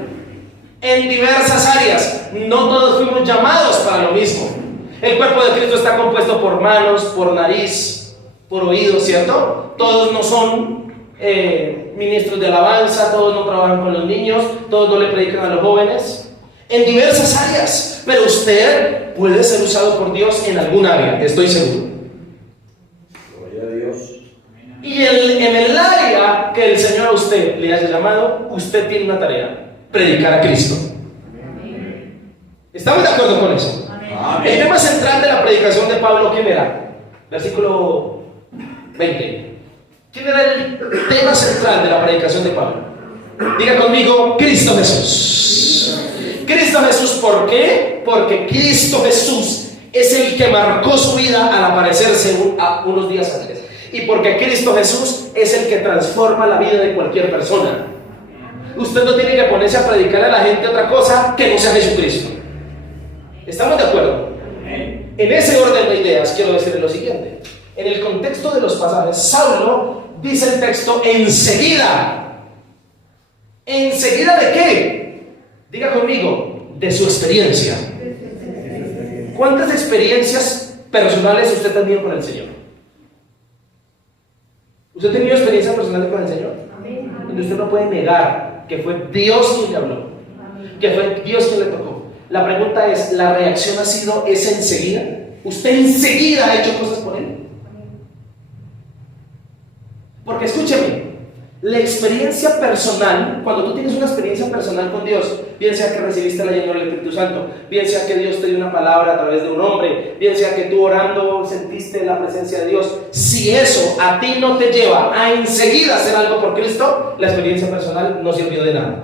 en diversas áreas. No todos fuimos llamados para lo mismo. El cuerpo de Cristo está compuesto por manos, por nariz, por oídos, ¿cierto? Todos no son ministros de alabanza, todos no trabajan con los niños, todos no le predican a los jóvenes. En diversas áreas. Pero usted puede ser usado por Dios en algún área, estoy seguro. Gloria a Dios. Y en el área que el Señor a usted le haya llamado, usted tiene una tarea: predicar a Cristo. ¿Estamos de acuerdo con eso? Amén. El tema central de la predicación de Pablo, ¿quién era? Versículo 20. ¿Quién era el tema central de la predicación de Pablo? Diga conmigo: Cristo Jesús. Cristo Jesús, ¿por qué? Porque Cristo Jesús es el que marcó su vida al aparecerse unos días antes. Y porque Cristo Jesús es el que transforma la vida de cualquier persona. Usted no tiene que ponerse a predicar a la gente otra cosa que no sea Jesucristo. ¿Estamos de acuerdo? En ese orden de ideas quiero decirle lo siguiente. En el contexto de los pasajes, Saulo, dice el texto, enseguida. ¿Enseguida de qué? Diga conmigo: de su experiencia. ¿Cuántas experiencias personales usted ha tenido con el Señor? ¿Usted ha tenido experiencias personales con el Señor? Donde usted no puede negar que fue Dios quien le habló, que fue Dios quien le tocó. La pregunta es: ¿la reacción ha sido esa enseguida? ¿Usted enseguida ha hecho cosas por Él? Porque escúcheme, la experiencia personal, cuando tú tienes una experiencia personal con Dios, bien sea que recibiste la llenura del Espíritu Santo, bien sea que Dios te dio una palabra a través de un hombre, bien sea que tú orando sentiste la presencia de Dios, si eso a ti no te lleva a enseguida hacer algo por Cristo, la experiencia personal no sirvió de nada.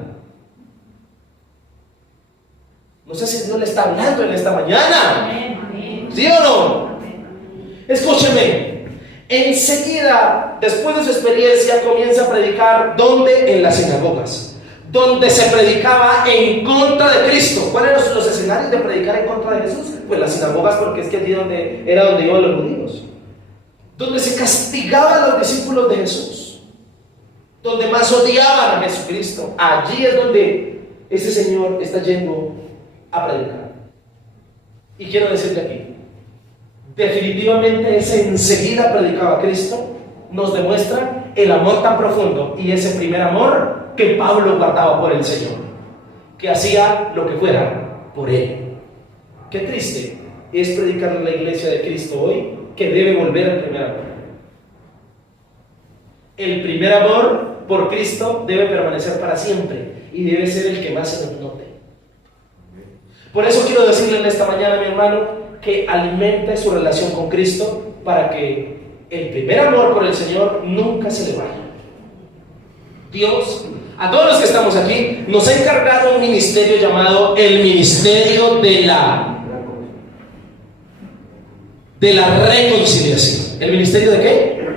No sé si Dios le está hablando en esta mañana. ¿Sí o no? Escúcheme. Enseguida, después de su experiencia, comienza a predicar. ¿Dónde? En las sinagogas, donde se predicaba en contra de Cristo. ¿Cuáles eran los escenarios de predicar en contra de Jesús? Pues las sinagogas, porque es que allí era donde iban los judíos, donde se castigaban a los discípulos de Jesús, donde más odiaban a Jesucristo. Allí es donde este Señor está yendo a predicar. Y quiero decirle aquí, definitivamente ese enseguida predicaba a Cristo nos demuestra el amor tan profundo y ese primer amor que Pablo guardaba por el Señor, que hacía lo que fuera por Él. Qué triste es predicar en la iglesia de Cristo hoy, que debe volver al primer amor. El primer amor por Cristo debe permanecer para siempre y debe ser el que más se nos note. Por eso quiero decirle en esta mañana, mi hermano, que alimente su relación con Cristo para que el primer amor por el Señor nunca se le vaya. Dios, a todos los que estamos aquí, nos ha encargado un ministerio llamado el ministerio de la reconciliación. ¿El ministerio de qué?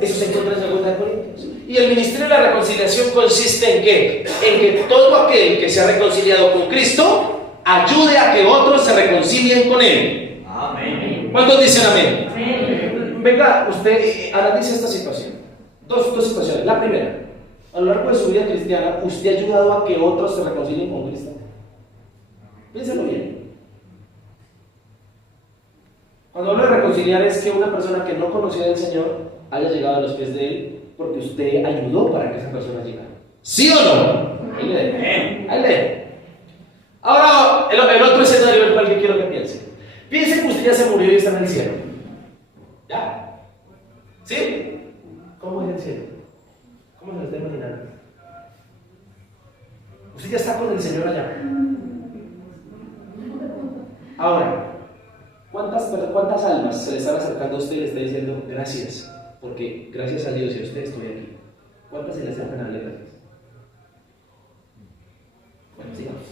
Eso se encuentra en 2 Corintios. Y el ministerio de la reconciliación consiste en ¿qué? En que todo aquel que se ha reconciliado con Cristo ayude a que otros se reconcilien con Él. Amén. ¿Cuántos dicen amén? Venga, usted analice esta situación. Dos situaciones. La primera, a lo largo de su vida cristiana, ¿usted ha ayudado a que otros se reconcilien con Cristo? Piénselo bien. Cuando hablo de reconciliar es que una persona que no conocía del Señor haya llegado a los pies de Él porque usted ayudó para que esa persona llegara. ¿Sí o no? Ahí le dejo. Ahí le dejo. Ahora, el otro escenario el cual que quiero que piense. Piense que usted ya se murió y está en el cielo. ¿Ya? ¿Sí? ¿Cómo es el cielo? ¿Cómo se lo está imaginando? Usted ya está con el Señor allá. Ahora, ¿cuántas almas se le están acercando a usted y le está diciendo gracias? Porque gracias a Dios y a usted estoy aquí. ¿Cuántas se le acercan a darle gracias? Bueno, sigamos.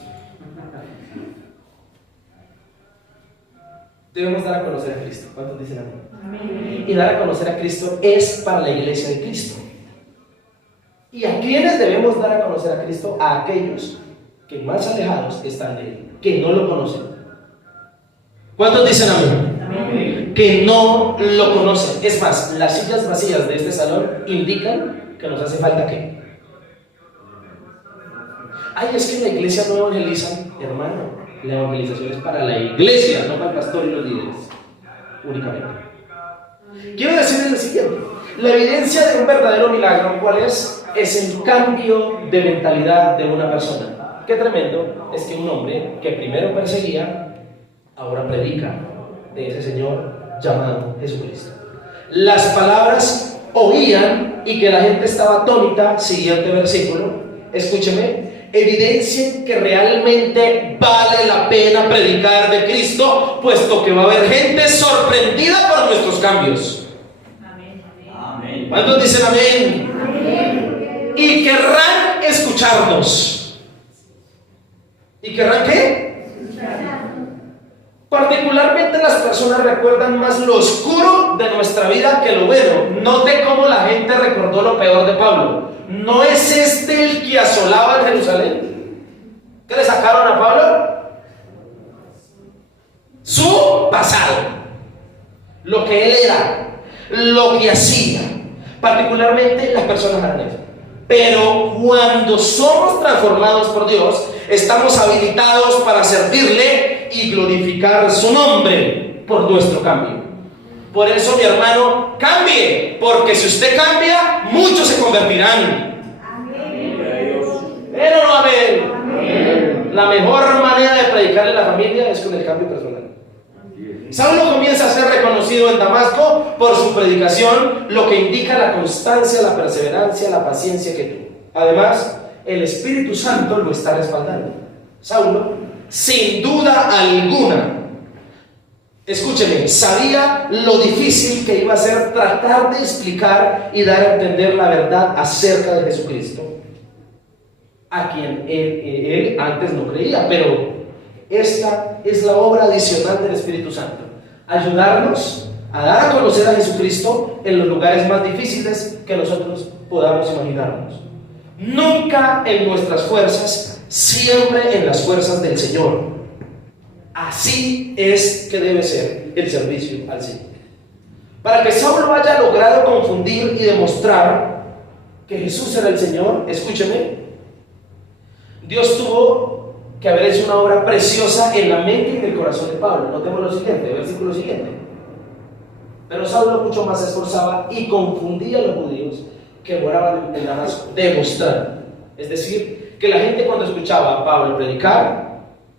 Debemos dar a conocer a Cristo. ¿Cuántos dicen amén? Y dar a conocer a Cristo es para la iglesia de Cristo. ¿Y a quiénes debemos dar a conocer a Cristo? A aquellos que más alejados están de Él, que no lo conocen. ¿Cuántos dicen amén? Amén. Que no lo conocen. Es más, las sillas vacías de este salón indican que nos hace falta ¿qué? Ay, es que en la iglesia no evangelizan, hermano. La evangelización es para la iglesia, no para el pastor y los líderes únicamente. Quiero decirles lo siguiente: la evidencia de un verdadero milagro, ¿cuál es? Es el cambio de mentalidad de una persona. Qué tremendo es que un hombre que primero perseguía, ahora predica de ese Señor llamado Jesucristo. Las palabras oían y que la gente estaba atónita. Siguiente versículo, escúcheme. Evidencien que realmente vale la pena predicar de Cristo, puesto que va a haber gente sorprendida por nuestros cambios. Amén. ¿Cuántos dicen amén? Amén. Y querrán escucharnos. ¿Y querrán qué? Particularmente las personas recuerdan más lo oscuro de nuestra vida que lo bueno. Note cómo la gente recordó lo peor de Pablo. ¿No es este el que asolaba en Jerusalén? ¿Qué le sacaron a Pablo? Su pasado, lo que él era, lo que hacía. Particularmente las personas harán eso. Pero cuando somos transformados por Dios, estamos habilitados para servirle y glorificar su nombre por nuestro cambio. Por eso, mi hermano, cambie, porque si usted cambia, muchos se convertirán. Amén. ¿Pero no amén? Amén. La mejor manera de predicarle a la familia es con el cambio personal. Saulo comienza a ser reconocido en Damasco por su predicación, lo que indica la constancia, la perseverancia, la paciencia que tuvo. Además, el Espíritu Santo lo está respaldando. Saulo, sin duda alguna, escúcheme, sabía lo difícil que iba a ser tratar de explicar y dar a entender la verdad acerca de Jesucristo, a quien él antes no creía. Pero esta es la obra adicional del Espíritu Santo: ayudarnos a dar a conocer a Jesucristo en los lugares más difíciles que nosotros podamos imaginarnos. Nunca en nuestras fuerzas, siempre en las fuerzas del Señor. Así es que debe ser el servicio al Señor. Para que Saulo haya logrado confundir y demostrar que Jesús era el Señor, escúcheme, Dios tuvo que haber hecho una obra preciosa en la mente y en el corazón de Pablo. Notemos lo siguiente, el versículo siguiente. Pero Saulo mucho más se esforzaba y confundía a los judíos que moraban en Damasco, demostrando. Es decir, que la gente, cuando escuchaba a Pablo predicar,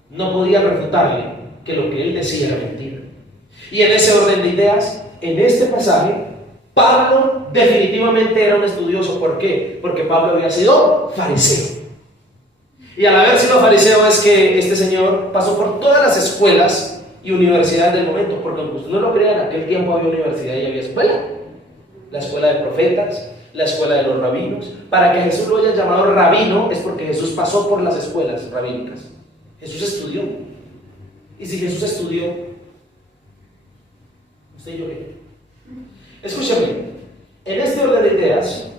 no podía refutarle que lo que él decía era mentira. Y en ese orden de ideas, en este pasaje, Pablo definitivamente era un estudioso. ¿Por qué? Porque Pablo había sido fariseo. Y al haber sido fariseo es que este señor pasó por todas las escuelas y universidades del momento, porque aunque usted no lo crea, en aquel tiempo había universidad y había escuela. La escuela de profetas, la escuela de los rabinos. Para que Jesús lo haya llamado rabino es porque Jesús pasó por las escuelas rabínicas. Jesús estudió. Y si Jesús estudió, ¿usted y yo qué? Escúchame, en este orden de ideas,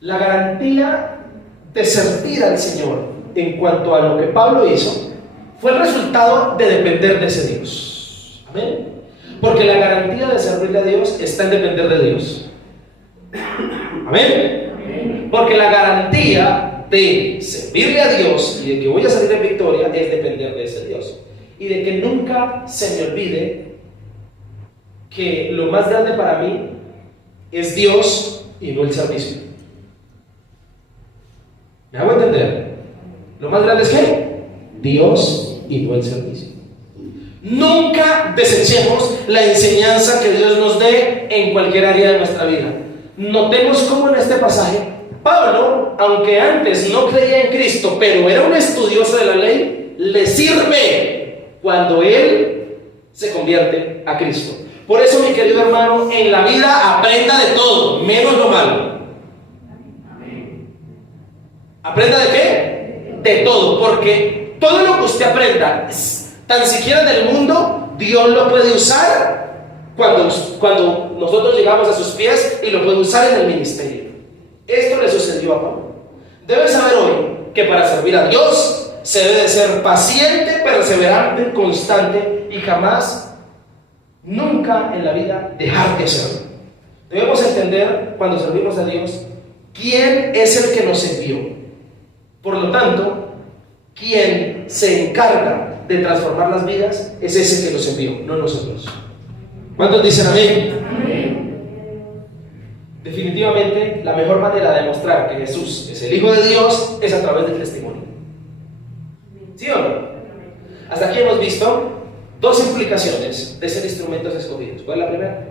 la garantía de servir al Señor en cuanto a lo que Pablo hizo fue el resultado de depender de ese Dios. Amén. Porque la garantía de servirle a Dios está en depender de Dios. Amén. Porque la garantía de servirle a Dios y de que voy a salir en victoria es depender de ese Dios. Y de que nunca se me olvide que lo más grande para mí es Dios y no el servicio. ¿Me hago entender? Lo más grande es ¿qué? Dios y no el servicio. Nunca desechemos la enseñanza que Dios nos dé en cualquier área de nuestra vida. Notemos cómo en este pasaje Pablo, aunque antes no creía en Cristo, pero era un estudioso de la ley, le sirve cuando él se convierte a Cristo. Por eso, mi querido hermano, en la vida aprenda de todo, menos lo malo. ¿Aprenda de qué? De todo, porque todo lo que usted aprenda, tan siquiera del mundo, Dios lo puede usar cuando nosotros llegamos a sus pies y lo puede usar en el ministerio. Esto le sucedió a Pablo. Debes saber hoy que para servir a Dios se debe de ser paciente, perseverante, constante y jamás, nunca en la vida dejar de serlo. Debemos entender cuando servimos a Dios quién es el que nos envió. Por lo tanto, quien se encarga de transformar las vidas es ese que nos envió, no nosotros. ¿Cuántos dicen amén? Amén. Definitivamente, la mejor manera de demostrar que Jesús es el Hijo de Dios es a través del testimonio. ¿Sí o no? Hasta aquí hemos visto dos implicaciones de ser instrumentos escogidos. ¿Cuál es la primera?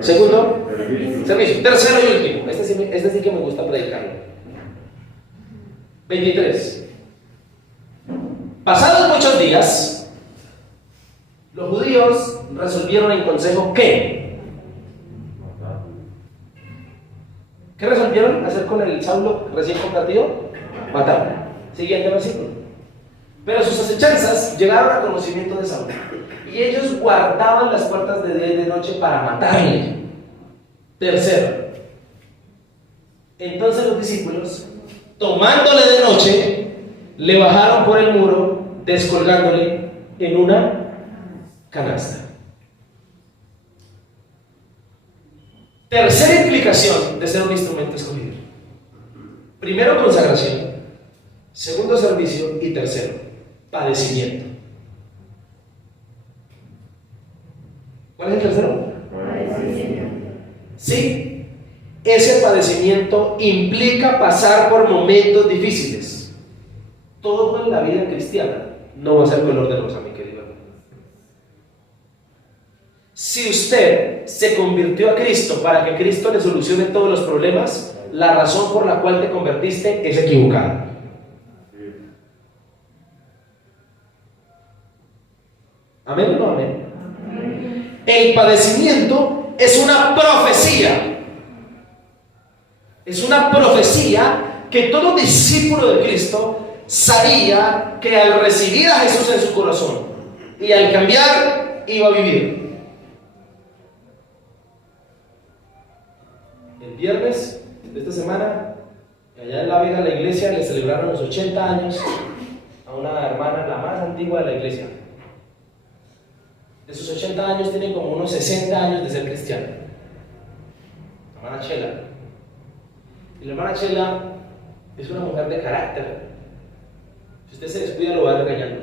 Segundo, servicio. Tercero y último. Este sí que me gusta predicarlo. 23. Pasados muchos días, los judíos resolvieron en consejo ¿qué? ¿Qué resolvieron hacer con el Saulo recién convertido? Matarlo. Siguiente versículo. Pero sus acechanzas llegaron a conocimiento de Saulo, y ellos guardaban las puertas de día y de noche para matarle. Tercero. Entonces los discípulos, tomándole de noche, le bajaron por el muro, descolgándole en una canasta. Tercera implicación de ser un instrumento escogido. Primero, consagración. Segundo, servicio. Y tercero, padecimiento. ¿Cuál es el tercero? Padecimiento. Sí, ese padecimiento implica pasar por momentos difíciles. Todo en la vida cristiana no va a ser color de rosa, mi querido hermano. Si usted se convirtió a Cristo para que Cristo le solucione todos los problemas, la razón por la cual te convertiste es equivocada. ¿Amén o no amén? El padecimiento es una profecía. Es una profecía que todo discípulo de Cristo sabía que al recibir a Jesús en su corazón y al cambiar, iba a vivir. El viernes de esta semana, allá en La Vega, la iglesia le celebraron los 80 años a una hermana, la más antigua de la iglesia. De sus 80 años tiene como unos 60 años de ser cristiana, la hermana Chela. Y la hermana Chela es una mujer de carácter. Si usted se descuida, lo va regañando.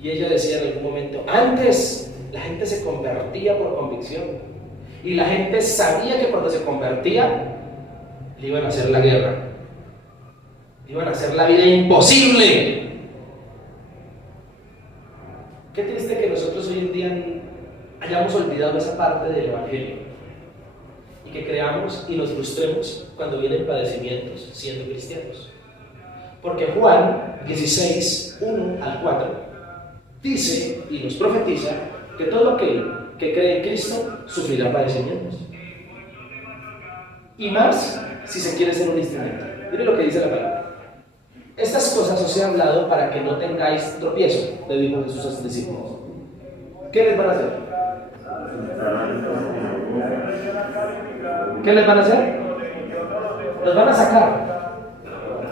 Y ella decía en algún momento, antes la gente se convertía por convicción, y la gente sabía que cuando se convertía le iban a hacer la guerra, le iban a hacer la vida imposible. Qué triste que nosotros hoy en día hayamos olvidado esa parte del evangelio y que creamos y nos frustremos cuando vienen padecimientos siendo cristianos. Porque Juan 16, 1 al 4 dice y nos profetiza que todo aquel que cree en Cristo sufrirá padecimientos. Y más si se quiere ser un instrumento. Mire lo que dice la palabra. Estas cosas os he hablado para que no tengáis tropiezo, le dijo Jesús a sus discípulos. ¿Qué les van a hacer? ¿Qué les van a hacer? Los van a sacar.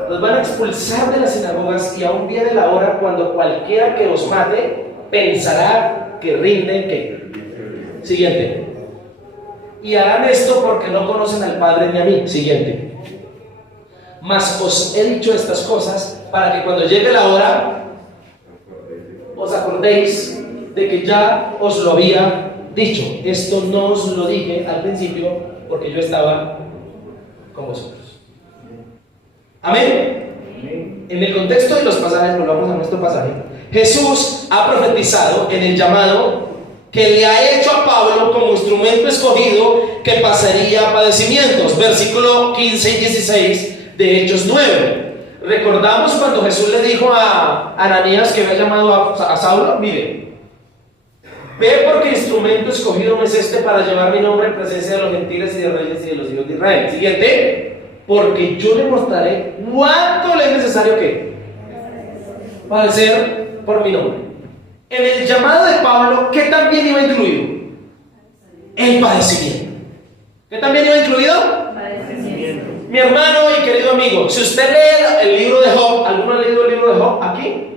nos van a expulsar de las sinagogas y aún viene la hora cuando cualquiera que os mate pensará que rinde ¿qué? Siguiente. Y harán esto porque no conocen al Padre ni a mí. Siguiente. Mas os he dicho estas cosas para que cuando llegue la hora os acordéis de que ya os lo había dicho. Esto no os lo dije al principio porque yo estaba con vosotros. Amén. En el contexto de los pasajes, volvamos a nuestro pasaje. Jesús ha profetizado en el llamado que le ha hecho a Pablo como instrumento escogido que pasaría padecimientos. Versículo 15 y 16 de Hechos 9. Recordamos cuando Jesús le dijo a Ananías que había llamado a Saulo. Mire, ve porque instrumento escogido me es este para llevar mi nombre en presencia de los gentiles y de reyes y de los hijos de Israel. Siguiente. Porque yo le mostraré cuánto le es necesario que padecer por mi nombre. En el llamado de Pablo, ¿qué también iba incluido? El padecimiento. ¿Qué también iba incluido? Padecimiento. Mi hermano y querido amigo, si usted lee el libro de Job, ¿alguno ha leído el libro de Job aquí?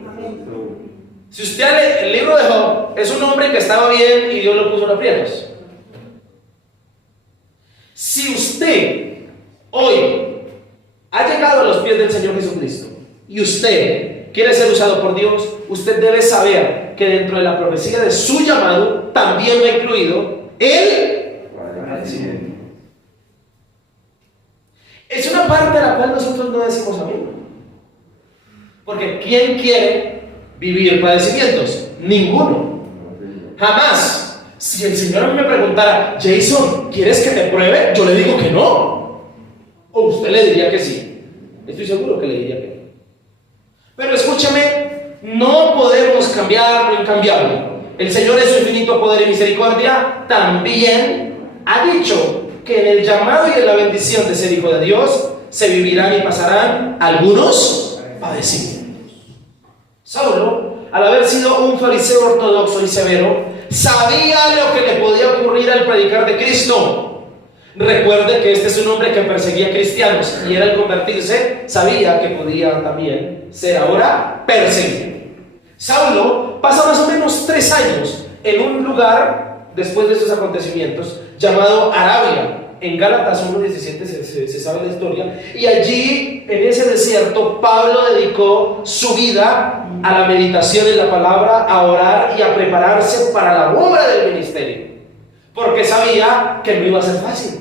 Si usted lee el libro de Job, es un hombre que estaba bien y Dios lo puso en aprietos. Si usted hoy ha llegado a los pies del Señor Jesucristo y usted quiere ser usado por Dios, usted debe saber que dentro de la profecía de su llamado también va incluido el padecimiento. Es una parte a la cual nosotros no decimos amén. Porque ¿quién quiere vivir padecimientos? Ninguno. Jamás. Si el Señor a mí me preguntara, Jason, ¿quieres que te pruebe? Yo le digo que no. O usted le diría que sí. Estoy seguro que le diría que no. Pero escúchame, no podemos cambiar lo incambiable. El Señor en su infinito poder y misericordia también ha dicho que en el llamado y en la bendición de ser hijo de Dios se vivirán y pasarán algunos padecimientos. Saulo, al haber sido un fariseo ortodoxo y severo, sabía lo que le podía ocurrir al predicar de Cristo. Recuerde que este es un hombre que perseguía cristianos y él al convertirse sabía que podía también ser ahora perseguido. Saulo pasa más o menos 3 años en un lugar después de estos acontecimientos llamado Arabia. En Gálatas 1:17 se sabe la historia. Y allí, en ese desierto, Pablo dedicó su vida a la meditación en la palabra, a orar y a prepararse para la obra del ministerio, porque sabía que no iba a ser fácil.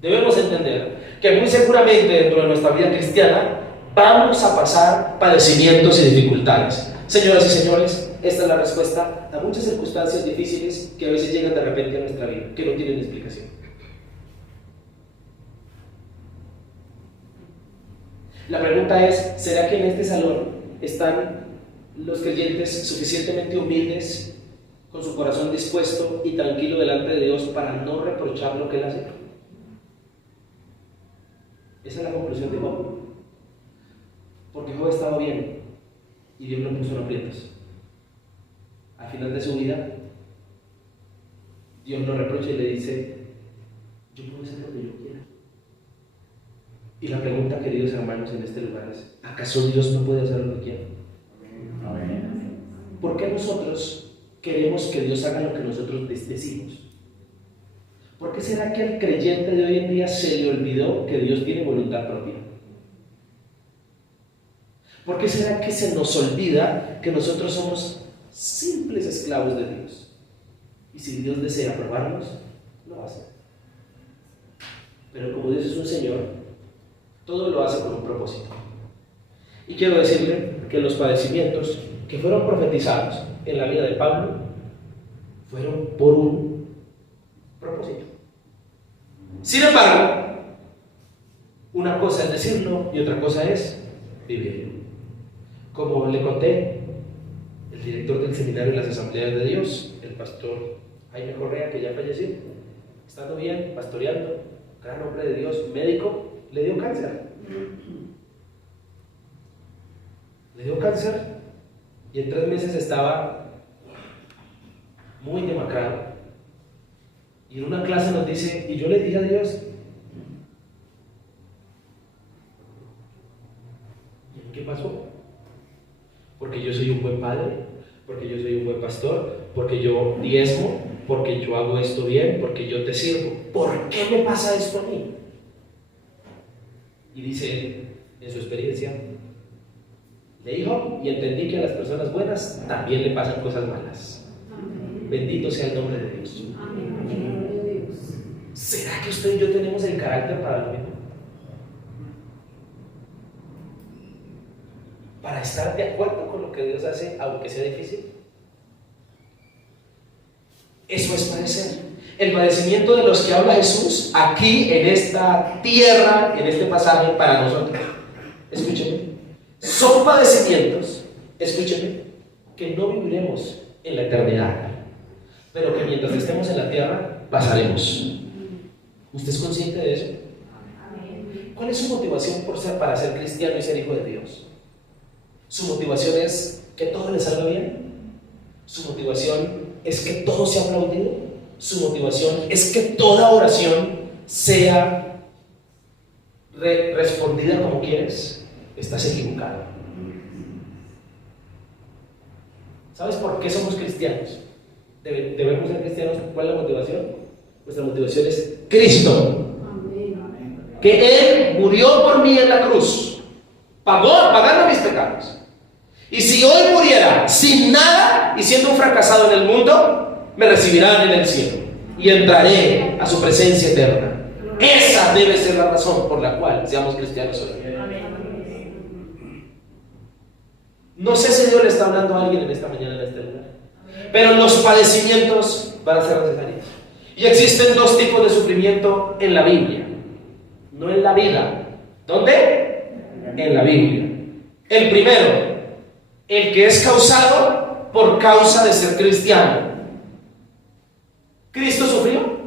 Debemos entender que muy seguramente dentro de nuestra vida cristiana vamos a pasar padecimientos y dificultades. Señoras y señores, esta es la respuesta a muchas circunstancias difíciles que a veces llegan de repente a nuestra vida, que no tienen explicación. La pregunta es, ¿será que en este salón están los creyentes suficientemente humildes, con su corazón dispuesto y tranquilo delante de Dios para no reprochar lo que Él hace? Esa es la conclusión de Job. Porque Job estaba bien y Dios lo puso en aprietos. Al final de su vida, Dios lo reprocha y le dice, yo puedo hacer lo que yo quiera. Y la pregunta, queridos hermanos, en este lugar es, ¿acaso Dios no puede hacer lo que quiera? Amén. ¿Por qué nosotros queremos que Dios haga lo que nosotros decimos? ¿Por qué será que al creyente de hoy en día se le olvidó que Dios tiene voluntad propia? ¿Por qué será que se nos olvida que nosotros somos simples esclavos de Dios? Y si Dios desea probarnos, lo hace. Pero como Dios es un Señor, todo lo hace con un propósito. Y quiero decirle que los padecimientos que fueron profetizados en la vida de Pablo fueron por un propósito. Sin embargo, una cosa es decirlo y otra cosa es vivirlo. Como le conté, el director del seminario de las Asambleas de Dios, el pastor Jaime Correa, que ya falleció, estando bien, pastoreando, gran hombre de Dios, médico, le dio cáncer. Le dio cáncer y en 3 meses estaba muy demacrado. Y en una clase nos dice, y yo le dije a Dios, ¿Qué pasó? Porque yo soy un buen padre, porque yo soy un buen pastor, porque yo diezmo, porque yo hago esto bien, porque yo te sirvo. ¿Por qué me pasa esto a mí? Y dice él, en su experiencia, le dijo, y entendí que a las personas buenas también le pasan cosas malas. Bendito sea el nombre de Dios. ¿Será que usted y yo tenemos el carácter para lo mismo? Para estar de acuerdo con lo que Dios hace, aunque sea difícil. Eso es padecer. El padecimiento de los que habla Jesús aquí en esta tierra, en este pasaje para nosotros. Escúcheme. Son padecimientos, escúcheme, que no viviremos en la eternidad, pero que mientras estemos en la tierra pasaremos. ¿Usted es consciente de eso? ¿Cuál es su motivación para ser cristiano y ser hijo de Dios? ¿Su motivación es que todo le salga bien? ¿Su motivación es que todo sea aplaudido? ¿Su motivación es que toda oración sea respondida como quieres? Estás equivocado. ¿Sabes por qué somos cristianos? ¿Debemos ser cristianos? ¿Cuál es la motivación? Nuestra motivación es Cristo. Que Él murió por mí en la cruz, pagando mis pecados. Y si hoy muriera sin nada y siendo un fracasado en el mundo, me recibirán en el cielo y entraré a su presencia eterna. Esa debe ser la razón por la cual seamos cristianos hoy. No sé si Dios le está hablando a alguien en esta mañana en este lugar, pero los padecimientos van a ser necesarios. Y existen dos tipos de sufrimiento en la Biblia, no en la vida. ¿Dónde? En la Biblia. El primero, el que es causado por causa de ser cristiano. ¿Cristo sufrió?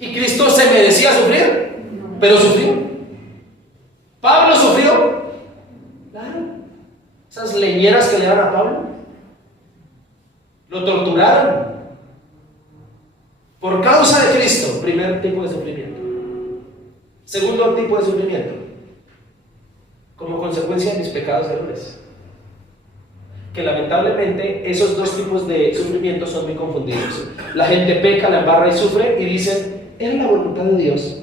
¿Y Cristo se merecía sufrir? Pero sufrió. ¿Pablo sufrió? Claro. Esas leñeras que le daban a Pablo, lo torturaron. Por causa de Cristo, primer tipo de sufrimiento. Segundo tipo de sufrimiento, como consecuencia de mis pecados y errores. Que lamentablemente esos dos tipos de sufrimiento son muy confundidos. La gente peca, la embarra y sufre y dicen, era la voluntad de Dios.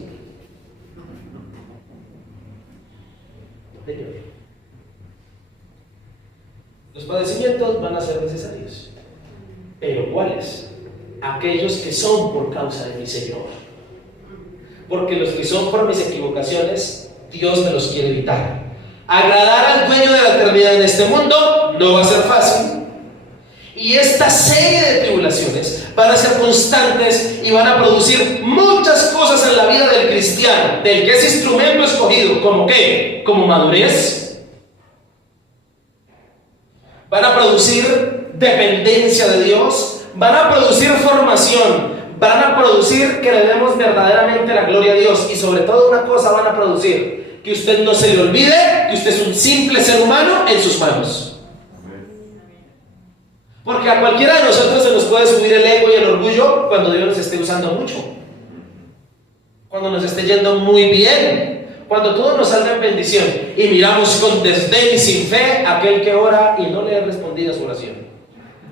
Los padecimientos van a ser necesarios, pero ¿cuáles? Aquellos que son por causa de mi Señor. Porque los que son por mis equivocaciones, Dios me los quiere evitar. Agradar al dueño de la eternidad en este mundo no va a ser fácil. Y esta serie de tribulaciones van a ser constantes y van a producir muchas cosas en la vida del cristiano, del que es instrumento escogido. ¿Como qué? Como madurez. Van a producir dependencia de Dios. Van a producir formación. Van a producir que le demos verdaderamente la gloria a Dios. Y sobre todo una cosa van a producir: que usted no se le olvide que usted es un simple ser humano en sus manos. Porque a cualquiera de nosotros se nos puede subir el ego y el orgullo cuando Dios nos esté usando mucho, cuando nos esté yendo muy bien, cuando todo nos salga en bendición y miramos con desdén y sin fe a aquel que ora y no le ha respondido a su oración.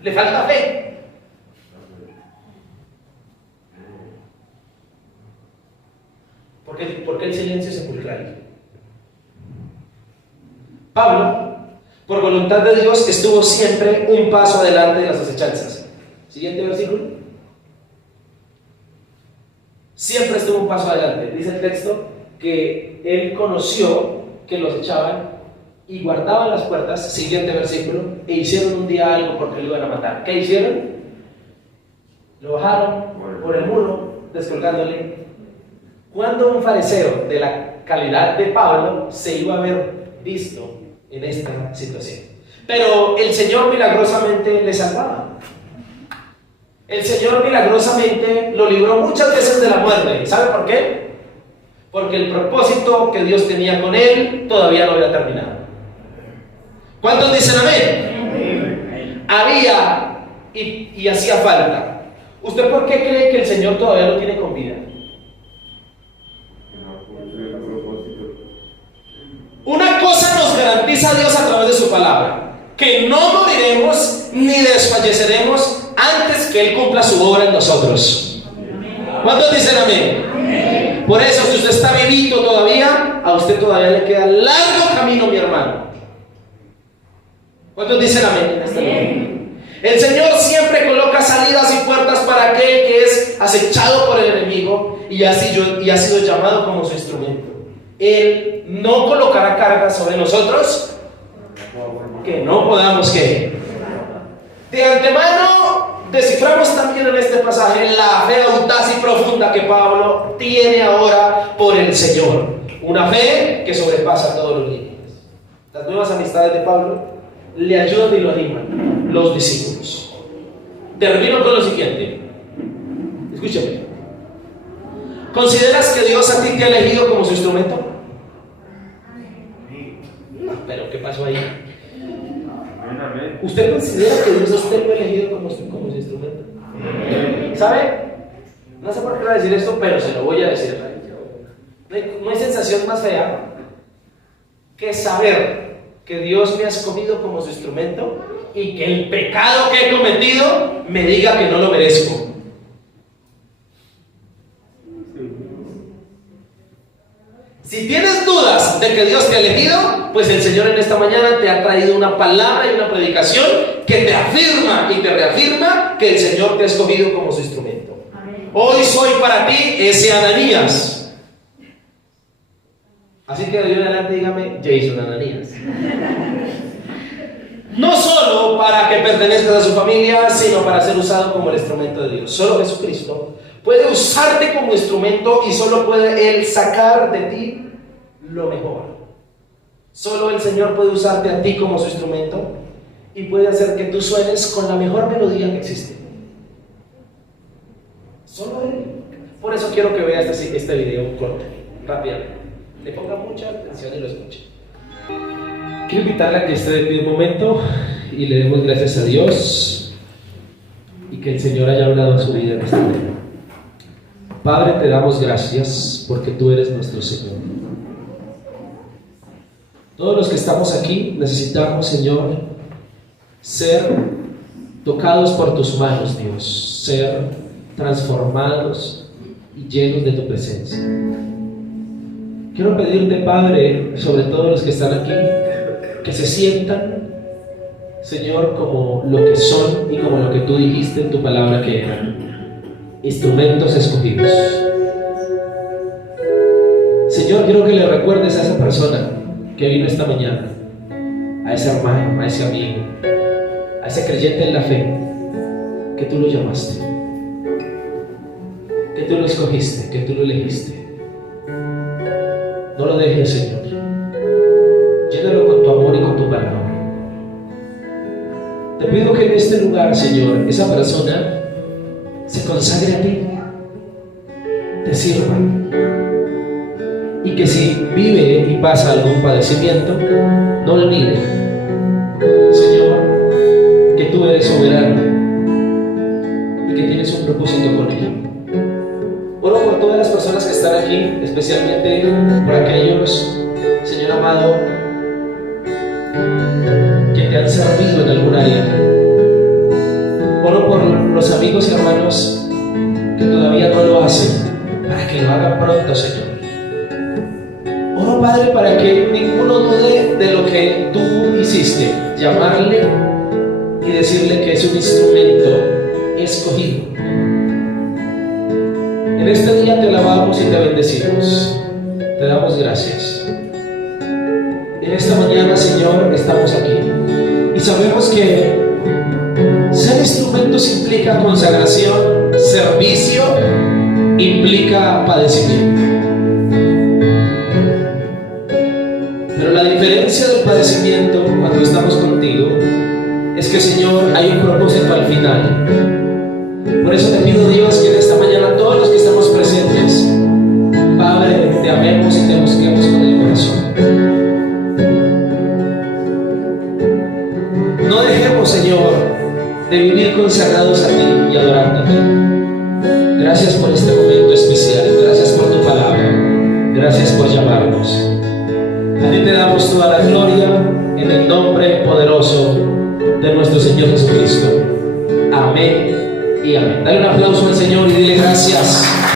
Le falta fe. ¿Por qué el silencio sepulcral? Pablo, por voluntad de Dios, estuvo siempre un paso adelante de las acechanzas. Siguiente versículo. Siempre estuvo un paso adelante. Dice el texto que él conoció que los echaban y guardaban las puertas. Siguiente versículo. E hicieron un día algo porque lo iban a matar. ¿Qué hicieron? Lo bajaron por el muro, descolgándole. ¿Cuándo un fariseo de la calidad de Pablo se iba a ver visto en esta situación? Pero el Señor milagrosamente le salvaba. El Señor milagrosamente lo libró muchas veces de la muerte. ¿Sabe por qué? Porque el propósito que Dios tenía con él todavía no había terminado. ¿Cuántos dicen amén? Había y hacía falta. ¿Usted por qué cree que el Señor todavía lo tiene con vida? garantiza Dios a través de su palabra? Que no moriremos ni desfalleceremos antes que Él cumpla su obra en nosotros. ¿Cuántos dicen amén? Por eso, si usted está vivito todavía, a usted todavía le queda largo camino, mi hermano. ¿Cuántos dicen amén en esta noche? El Señor siempre coloca salidas y puertas para aquel que es acechado por el enemigo y ha sido llamado como su instrumento. Él no colocará cargas sobre nosotros que no podamos que. De antemano desciframos también en este pasaje la fe audaz y profunda que Pablo tiene ahora por el Señor. Una fe que sobrepasa todos los límites. Las nuevas amistades de Pablo le ayudan y lo animan, los discípulos. Termino con lo siguiente. Escúchame. ¿Consideras que Dios a ti te ha elegido como su instrumento? Pero ¿qué pasó ahí? ¿Usted considera que Dios a usted lo ha elegido como su instrumento? ¿Sabe? No sé por qué voy a decir esto, pero se lo voy a decir. No hay sensación más fea que saber que Dios me ha escogido como su instrumento y que el pecado que he cometido me diga que no lo merezco. Si tienes dudas de que Dios te ha elegido, pues el Señor en esta mañana te ha traído una palabra y una predicación que te afirma y te reafirma que el Señor te ha escogido como su instrumento. Hoy soy para ti ese Ananías. Así que de hoy en adelante dígame Jason Ananías. No solo para que pertenezcas a su familia, sino para ser usado como el instrumento de Dios. Solo Jesucristo puede usarte como instrumento y solo puede Él sacar de ti lo mejor. Solo el Señor puede usarte a ti como su instrumento y puede hacer que tú suenes con la mejor melodía que existe. Solo Él. Por eso quiero que veas este video corto, rápidamente. Le ponga mucha atención y lo escuche. Quiero invitarle a que esté de pie un momento y le demos gracias a Dios y que el Señor haya hablado en su vida en este día. Padre, te damos gracias porque tú eres nuestro Señor. Todos los que estamos aquí necesitamos, Señor, ser tocados por tus manos, Dios, ser transformados y llenos de tu presencia. Quiero pedirte, Padre, sobre todo los que están aquí, que se sientan, Señor, como lo que son y como lo que tú dijiste en tu palabra que eran, instrumentos escogidos. Señor, quiero que le recuerdes a esa persona que vino esta mañana, a ese hermano, a ese amigo, a ese creyente en la fe, que tú lo llamaste, que tú lo escogiste, que tú lo elegiste. No lo dejes, Señor. Llénalo con tu amor y con tu palabra. Te pido que en este lugar, Señor, esa persona se consagre a ti, te sirva, y que si vive y pasa algún padecimiento, no olvide, Señor, que tú eres soberano y que tienes un propósito con ello. Oro por todas las personas que están aquí, especialmente por aquellos, Señor amado, que te han servido en algún área. Oro por los amigos y hermanos que todavía no lo hacen, para que lo hagan pronto, Señor. Oro, Padre, para que ninguno dude de lo que tú hiciste, llamarle y decirle que es un instrumento escogido. En este día te alabamos y te bendecimos, te damos gracias. En esta mañana, Señor, estamos aquí y sabemos que ser instrumentos implica consagración, servicio, implica padecimiento. Pero la diferencia del padecimiento cuando estamos contigo es que, Señor, hay un propósito al final. Por eso te pido, Dios, que en esta mañana todos los que estamos presentes, Padre, te amemos y te busquemos con el corazón. No dejemos, Señor, de vivir consagrados a ti y adorándote. Gracias por este momento especial, gracias por tu palabra, gracias por llamarnos. A ti te damos toda la gloria, en el nombre poderoso de nuestro Señor Jesucristo. Amén y amén. Dale un aplauso al Señor y dile gracias.